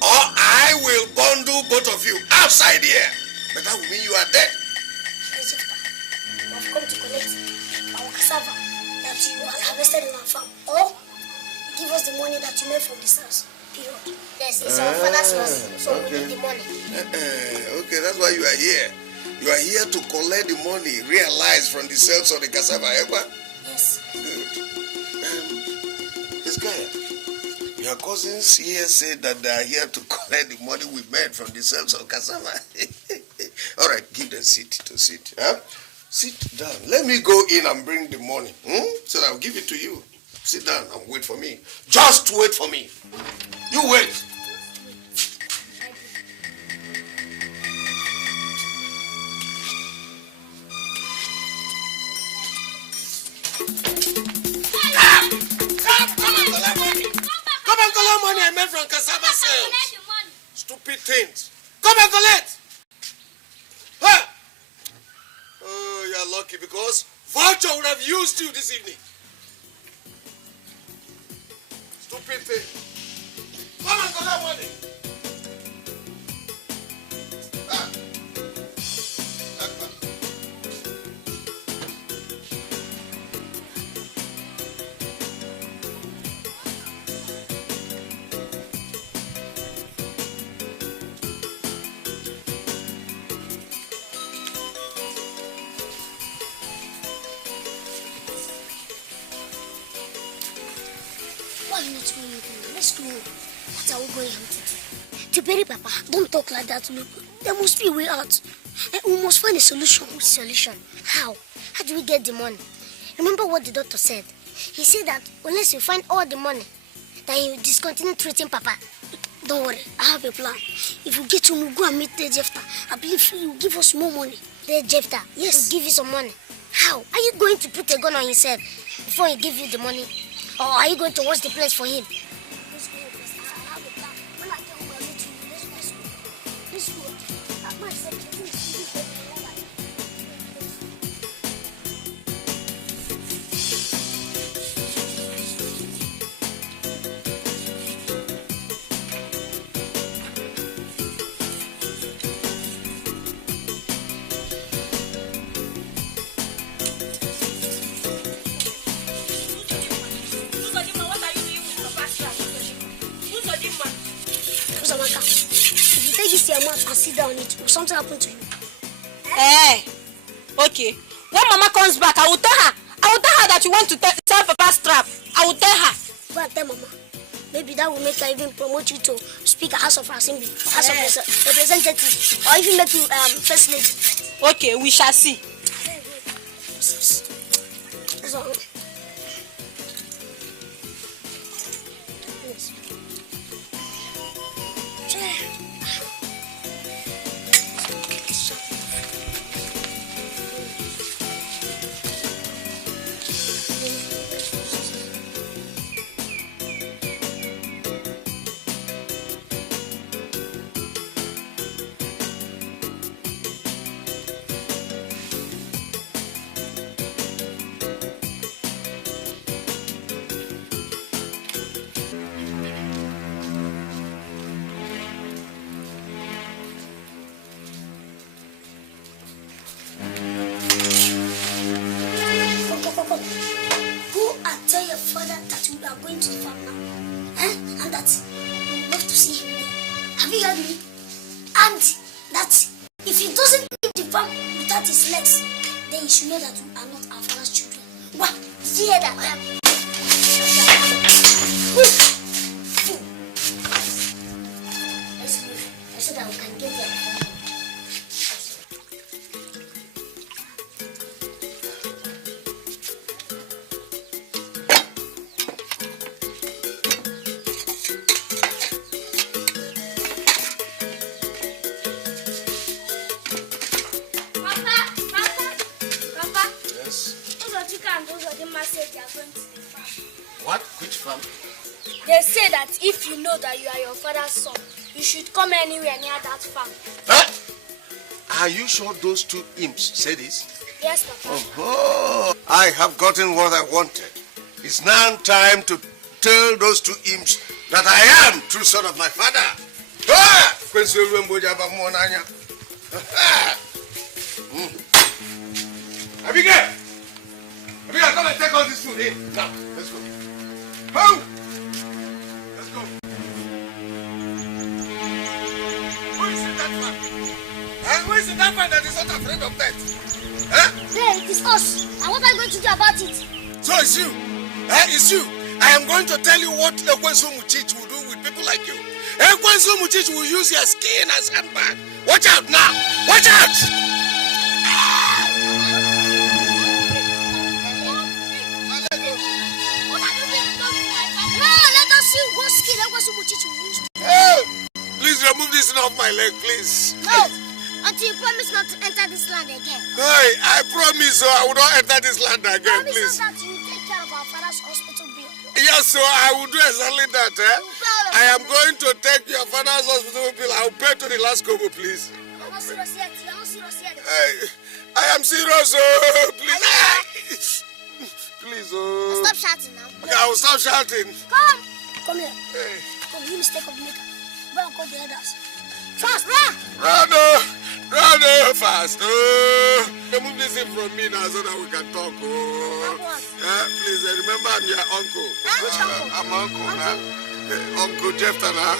or I will bundle both of you outside here. But that will mean you are dead. The Jefta, I've come to collect our cassava that you harvested in our farm. Or give us the money that you made from this house. Period. Yes, it's our father's house, so we need the money. Okay, that's why you are here. You are here to collect the money realized from the sales of the cassava, ever? Yes. Good. This guy, your cousins here said that they are here to collect the money we made from the sales of cassava. All right, give them seat to sit. Huh? Sit down. Let me go in and bring the money. So I'll give it to you. Sit down and wait for me. Just wait for me. You wait. Come and collect money I made from cassava sales. Stupid things. Come and collect. Huh? Oh, you're lucky because Vulture would have used you this evening. Stupid thing. Come and collect money. Why are you not going anywhere? Let's go. What are we going out to do? To bury Papa, don't talk like that. Look, there must be a way out. And we must find a solution. Which solution? How? How do we get the money? Remember what the doctor said? He said that unless you find all the money, then you discontinue treating Papa. Don't worry, I have a plan. If we get home, we'll go and meet the Jefta. I believe he will give us more money. The Jefta? Yes. He'll give you some money. How? Are you going to put a gun on his head before he give you the money? Or are you going to watch the place for him? Let's go. I have a plan. When I get home, I'll meet you. Let's go. And sit down it. Will something happen to you? Okay. When Mama comes back, I will tell her. That you want to tell Papa's trap. I will tell her. Go and tell Mama. Maybe that will make her even promote you to Speaker, House of Assembly, House of Representatives, or even make you First Lady. Okay, we shall see. So, Have you heard me? And that if he doesn't leave the farm without his legs, then you should know that we are not our father's children. What? Did you hear that? Let's move so that we can get there. What? Which farm? They say that if you know that you are your father's son, you should come anywhere near that farm. Huh? Are you sure those two imps say this? Yes, Papa. Oh, I have gotten what I wanted. It's now time to tell those two imps that I am true son of my father. Ah! Abigail! Abigail, come and take all this food in. Now, let's go. Ho! Let's go. Who is in that man? Who is in that man that is not afraid of death? Huh? There, it is us. And what are you going to do about it? So it's you. It's you. I am going to tell you what Ekwensu Muchich will do with people like you. Ekwensu Muchich will use your skin as handbag. Watch out now. Watch out. Please remove this off my leg, please. No, until you promise not to enter this land again. Hey, I promise I will not enter this land again, Promise please. us that you will take care of our father's hospital bill. Yes, so I will do exactly that. I am going to take your father's hospital bill. I will pay to the last kobo, please. You're not serious yet. You're not serious yet. I am serious, please. Please, Stop shouting now. Okay, I will stop shouting. Come here. Come, you mistake of maker. Go and call the others. Fast, run, fast. Remove this thing from me now so that we can talk. Please, remember I'm your uncle. Which uncle? I'm uncle now. Uncle Jeff Tana.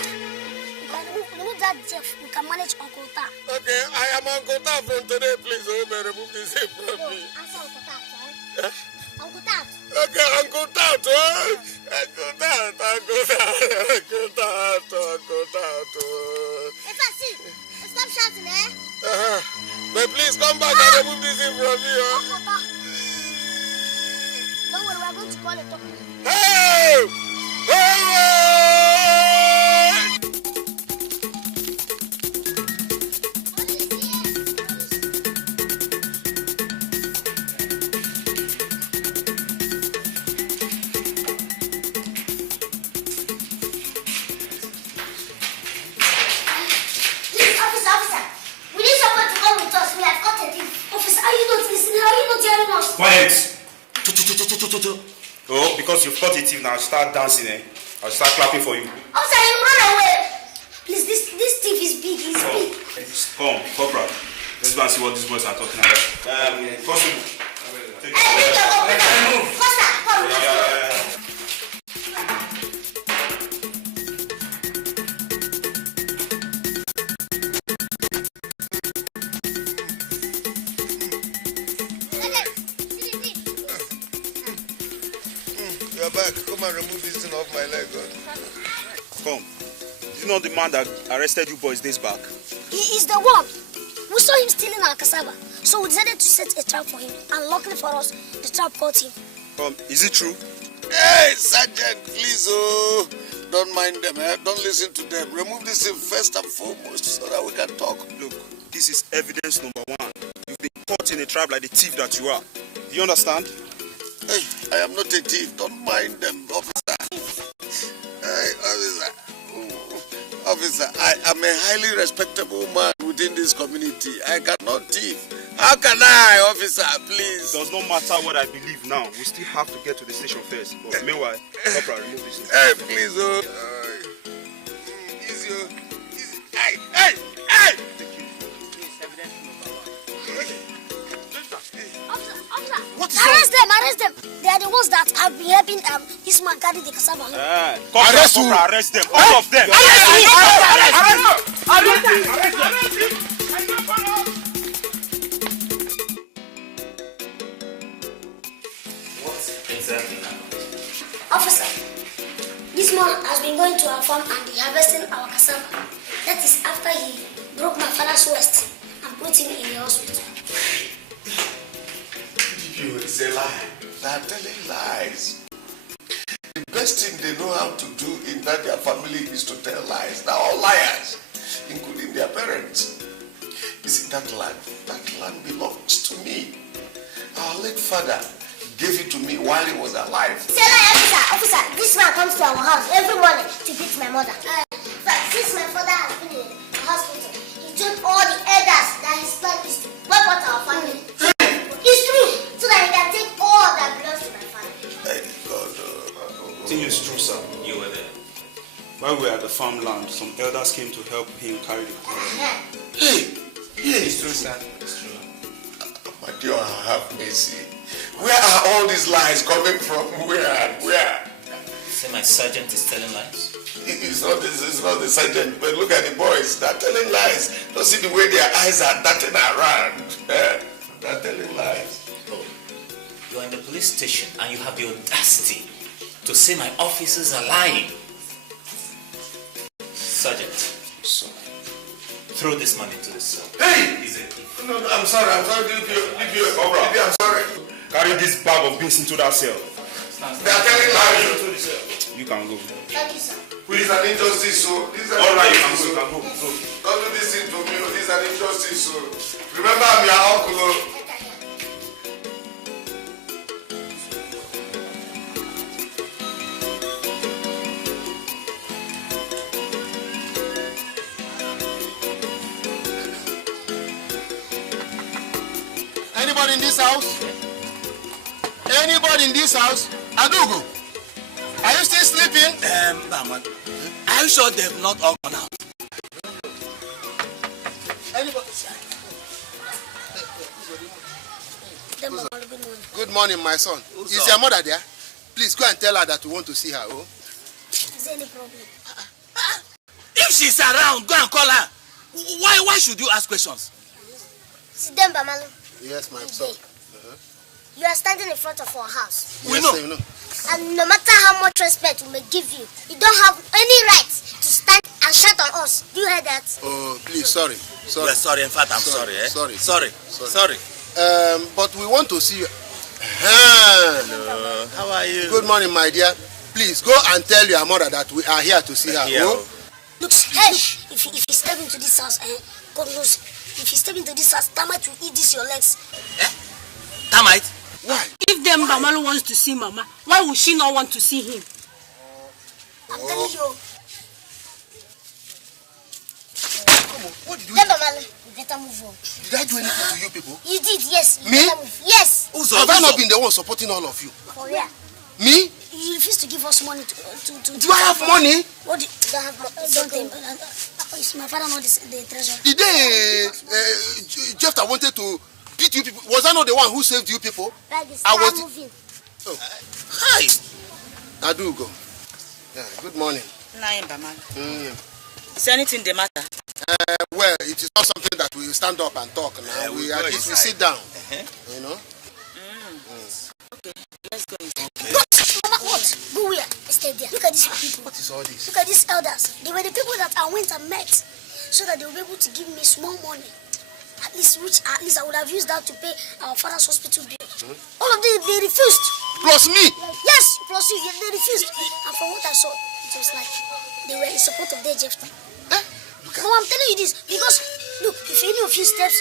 Remove that Jeff. We can manage Uncle Ta. Okay, I am Uncle Ta from today. Please, remove this thing from me. Answer Uncle Ta, right? Uncle Ta. Okay, Uncle Tat, Uncle Tat. If I see, stop shouting, But please come back and remove this thing from me, Don't worry, we're going to call a doctor. Hey! Quiet! Oh, because you've caught a thief now, start dancing, I'll start clapping for you. Officer, you run away! Please, this thief is big, he's big. Come, corporal. Let's go and see what these boys are talking about. Constable. Move! Faster! Come! You are back. Come and remove this thing off my leg. Come. Is it not the man that arrested you boys days back? He is the one. We saw him stealing our cassava, so we decided to set a trap for him. And luckily for us, the trap caught him. Is it true? Hey, Sergeant, please, don't mind them. Don't listen to them. Remove this thing first and foremost so that we can talk. Look, this is evidence number one. You've been caught in a trap like the thief that you are. Do you understand? Hey, I am not a thief. Don't mind them, officer. Hey, officer. Officer, I am a highly respectable man within this community. I cannot thief. How can I, officer, please? It does not matter what I believe now. We still have to get to the station first. But meanwhile, Corporal, remove this. Hey, please, easy, easy. Hey! Officer, what is arrest them. They are the ones that have been helping this man carry the cassava. Arrest them, all of them. What exactly happened? Officer, this man has been going to our farm and harvesting our cassava. That is after he broke my father's waist and put him in the hospital. It's a lie. They are telling lies. The best thing they know how to do in that their family is to tell lies. They are all liars, including their parents. You see, that land belongs to me. Our late father gave it to me while he was alive. Say lie, officer, this man comes to our house every morning to beat my mother. Since my father has been in the hospital, he told all the elders that his plan is to wipe out our family. It's true, so that he can take all that belongs to my family. Thank God. I think it's true, sir. You were there. While we were at the farmland, some elders came to help him carry the cassava. Hey, It's true, sir. It's true. my dear, have mercy. Where are all these lies coming from? Where? Say my sergeant is telling lies? It's not the sergeant, but look at the boys. They're telling lies. Don't see the way their eyes are darting around. They're telling lies. Oh, you're in the police station and you have the audacity to say my officers are lying. Sergeant, throw this man into the cell. Hey! No, I'm sorry. Leave you a cobra. I'm sorry. Carry this bag of beans into that cell. They are telling lies. You can go. Thank you, sir. This is an injustice, so all right, you can go. Don't do this thing to me. This is an injustice, so remember I'm your uncle. Anybody in this house? Anybody in this house? Adugu, are you still sleeping? Baman, are you sure they've not all gone out? Anybody? Good morning, my son. Is your mother there? Please go and tell her that we want to see her. Oh? Is there any problem? If she's around, go and call her. Why should you ask questions? Sit down, Bamalu. Yes, my son. You are standing in front of our house. We know. And no matter how much respect we may give you, you don't have any right to stand and shout on us. Do you hear that? Oh, please, sorry. Yes, sorry. In fact, I'm sorry. Sorry. But we want to see you. Hello. How are you? Good morning, my dear. Please go and tell your mother that we are here to see her. Oh? Look, hey, if you step into this house, God knows, if you step into this house, termite will eat this your legs. Termite? Why? If them Bamalu wants to see Mama, why would she not want to see him? I'm telling you. Come on, what did you do? Bamalu, you better move on. Did I do anything to you people? You did, yes. Me? Yes. Have I not been the one supporting all of you? For real. Me? You refuse to give us money to Do I have money? What do you don't have money? Don't tell me. Is my father not the treasurer? The day Jeff wanted to beat you people, was I not the one who saved you people? I was moving. Oh. Hi. Adugo. Yeah, good morning. Is there anything the matter? Well, it is not something that we stand up and talk now. We at least we sit down. You know? Okay, let's go inside. Mama, what? Go where? Stay there. Look at these people. What is all this? Look at these elders. They were the people that I went and met so that they will be able to give me small money. At least I would have used that to pay our father's hospital bill. All of them, they refused. Plus me? Yes, plus you. They refused. And from what I saw, it was like they were in support of their Jephthah. No, I'm telling you this because, look, if any of you steps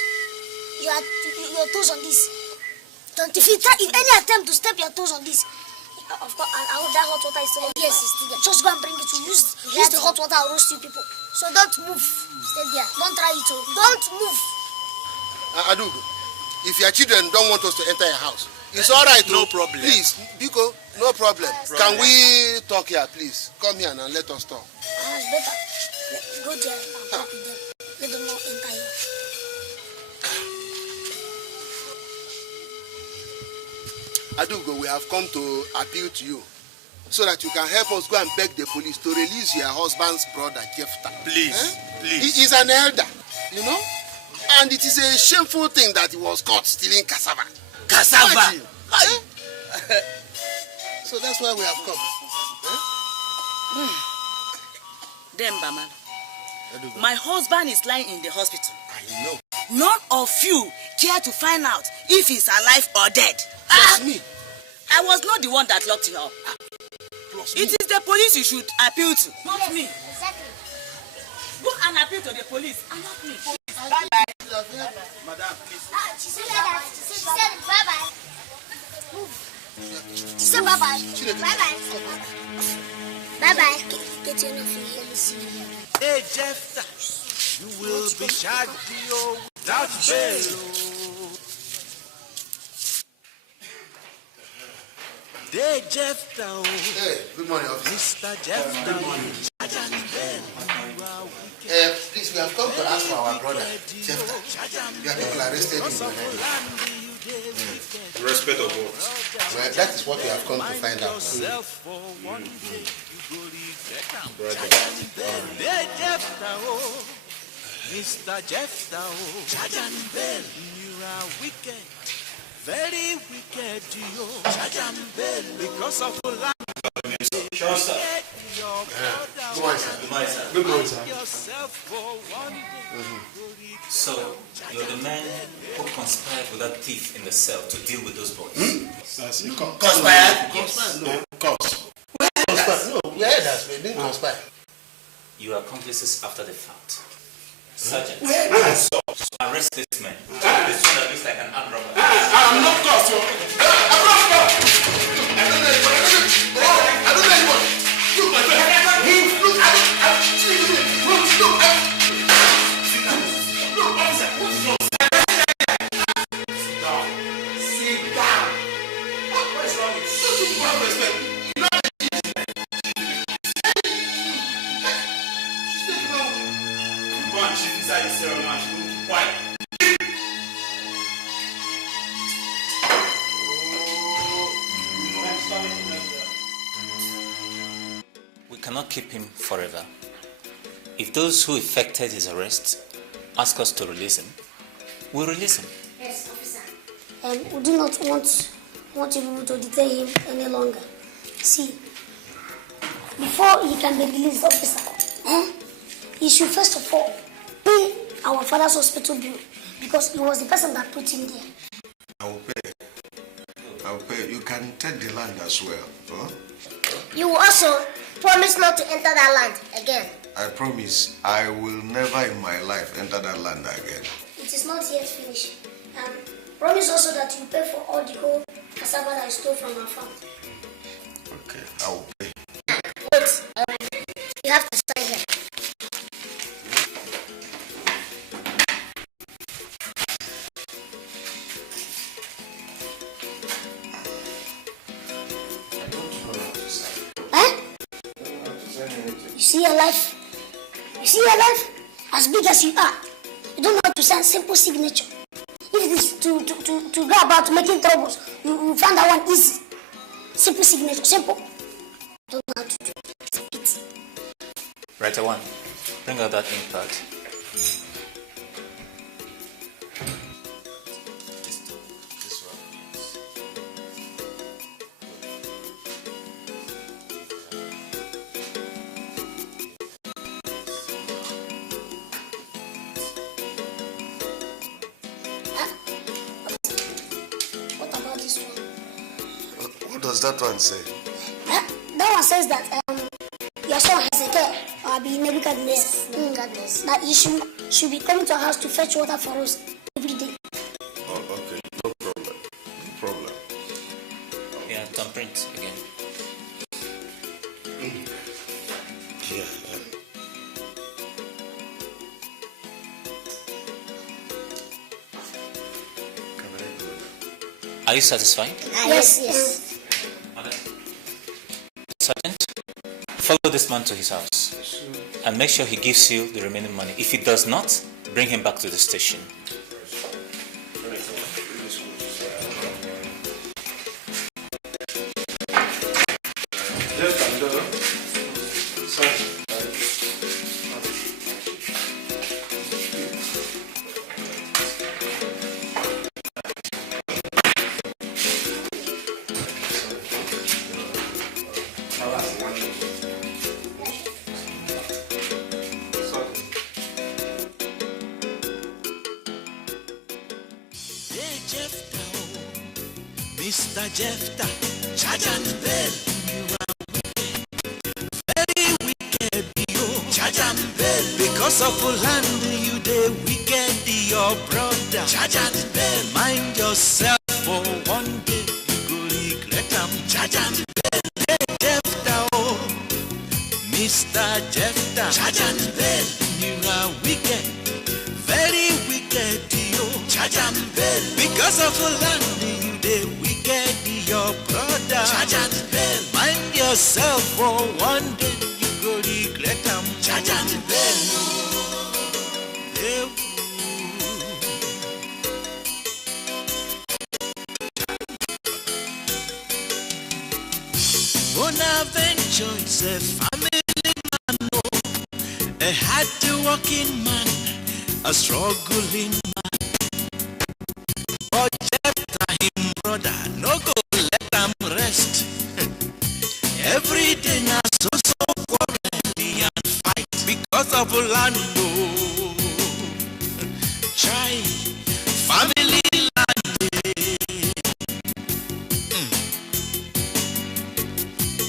your toes on this, if any attempt to step your toes on this, of course, I hope that hot water is still on. Yes, it's still there. Just go and bring it to use the hot water and roast you people. So don't move. Stay there. Don't try it. Don't move. Adugo, if your children don't want us to enter your house, it's all right. No problem. Please, Biko, no problem. Can we talk here, please? Come here and let us talk. It's better. Go there and talk with them. Let them not enter here. Adugo, we have come to appeal to you so that you can help us go and beg the police to release your husband's brother, Jephthah. Please, please. He is an elder, you know? And it is a shameful thing that he was caught stealing cassava. Cassava? So that's why we have come. Then, Bama, my husband is lying in the hospital. I know. None of you care to find out if he's alive or dead. Plus me. I was not the one that locked him up. It is the police you should appeal to, not me. Exactly. Go and appeal to the police and not me. Bye-bye. Madam, please. She said that. She said bye-bye. She said bye-bye. Bye-bye. Bye-bye. Get your enough here. Let me see. Hey, Jephthah, you will be charged without bail. Hey, Jephthah. Hey, good morning, officer. Mr. Jephthah. Good morning. Please, we have come to ask for our brother, Jephthah. You have people arrested in the Respect of what? Well, that is what we have come to find out. Mr. Jephthah, charge and bail. You are wicked, very wicked, you. Charge and bail because of the land. Sure, sir. Good morning, sir. Good morning, sir. Good morning, sir. So, you're the man who conspired with that thief in the cell to deal with those boys? Conspired? Yes. No, cause. No, we heard that. We didn't conspire. You are accomplices after the fact. Sergeant, arrest this man. This one that looks like an armed robber. I'm not cause. I'm not cause. I don't know anybody. I don't know anybody. Look, my friend. Look, look, officer. Sit down. What is wrong with you? You have respect. Inside the cell now, she will keep quiet. We cannot keep him forever. If those who effected his arrest ask us to release him, we'll release him. Yes, officer. We do not want you to detain him any longer. See, before he can be released, officer, he should first of all pay our father's hospital bill because he was the person that put him there. I will pay. I will pay. You can take the land as well. Huh? You will also promise not to enter that land again. I promise I will never in my life enter that land again. It is not yet finished. Promise also that you pay for all the whole cassava that I stole from our farm. Okay, I will pay. Wait, you have to sign here. You see your life? You see your life? As big as you are, you don't know how to sign simple signature. If it is to go about making troubles, you find that one easy. Simple signature, simple. Don't know how to do it. It's a pity. Writer one, bring out that ink pad. What does that one say? That one says that your son Hezekiah or be Nebuchadnezzar, that you should be coming to our house to fetch water for us every day. Oh, okay, no problem. No problem. Yeah, thumbprint again. Yeah. Are you satisfied? Yes. Sergeant, follow this man to his house and make sure he gives you the remaining money. If he does not, bring him back to the station. Mr. Jephthah, charge and bell. You are wicked, very wicked, yo. Charge and bell. Because of land, you dey wicked, your brother. Charge and bell. Mind yourself for one day, you go regret them. Charge and bell. Hey, Jephthah, oh. Mr. Jephthah, charge and bell. You are wicked, very wicked, yo. Charge and bell. Because of land, you dey wicked, your brother. Charge and bell. Mind yourself for one day, you go regret them. Charge and bell. Hey, Bonaventure is a family man, no. A hard-working man, a struggling man. But Jephthah, him brother, no go let them rest. Every day now so quarrel and fight because of land, no. Try family land.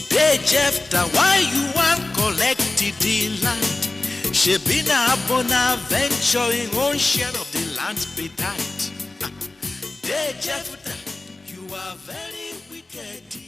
Hey Jephthah, why you want collect the land? She been a Bonaventure in own share of the land be that. Hey Jephthah, you are very wicked.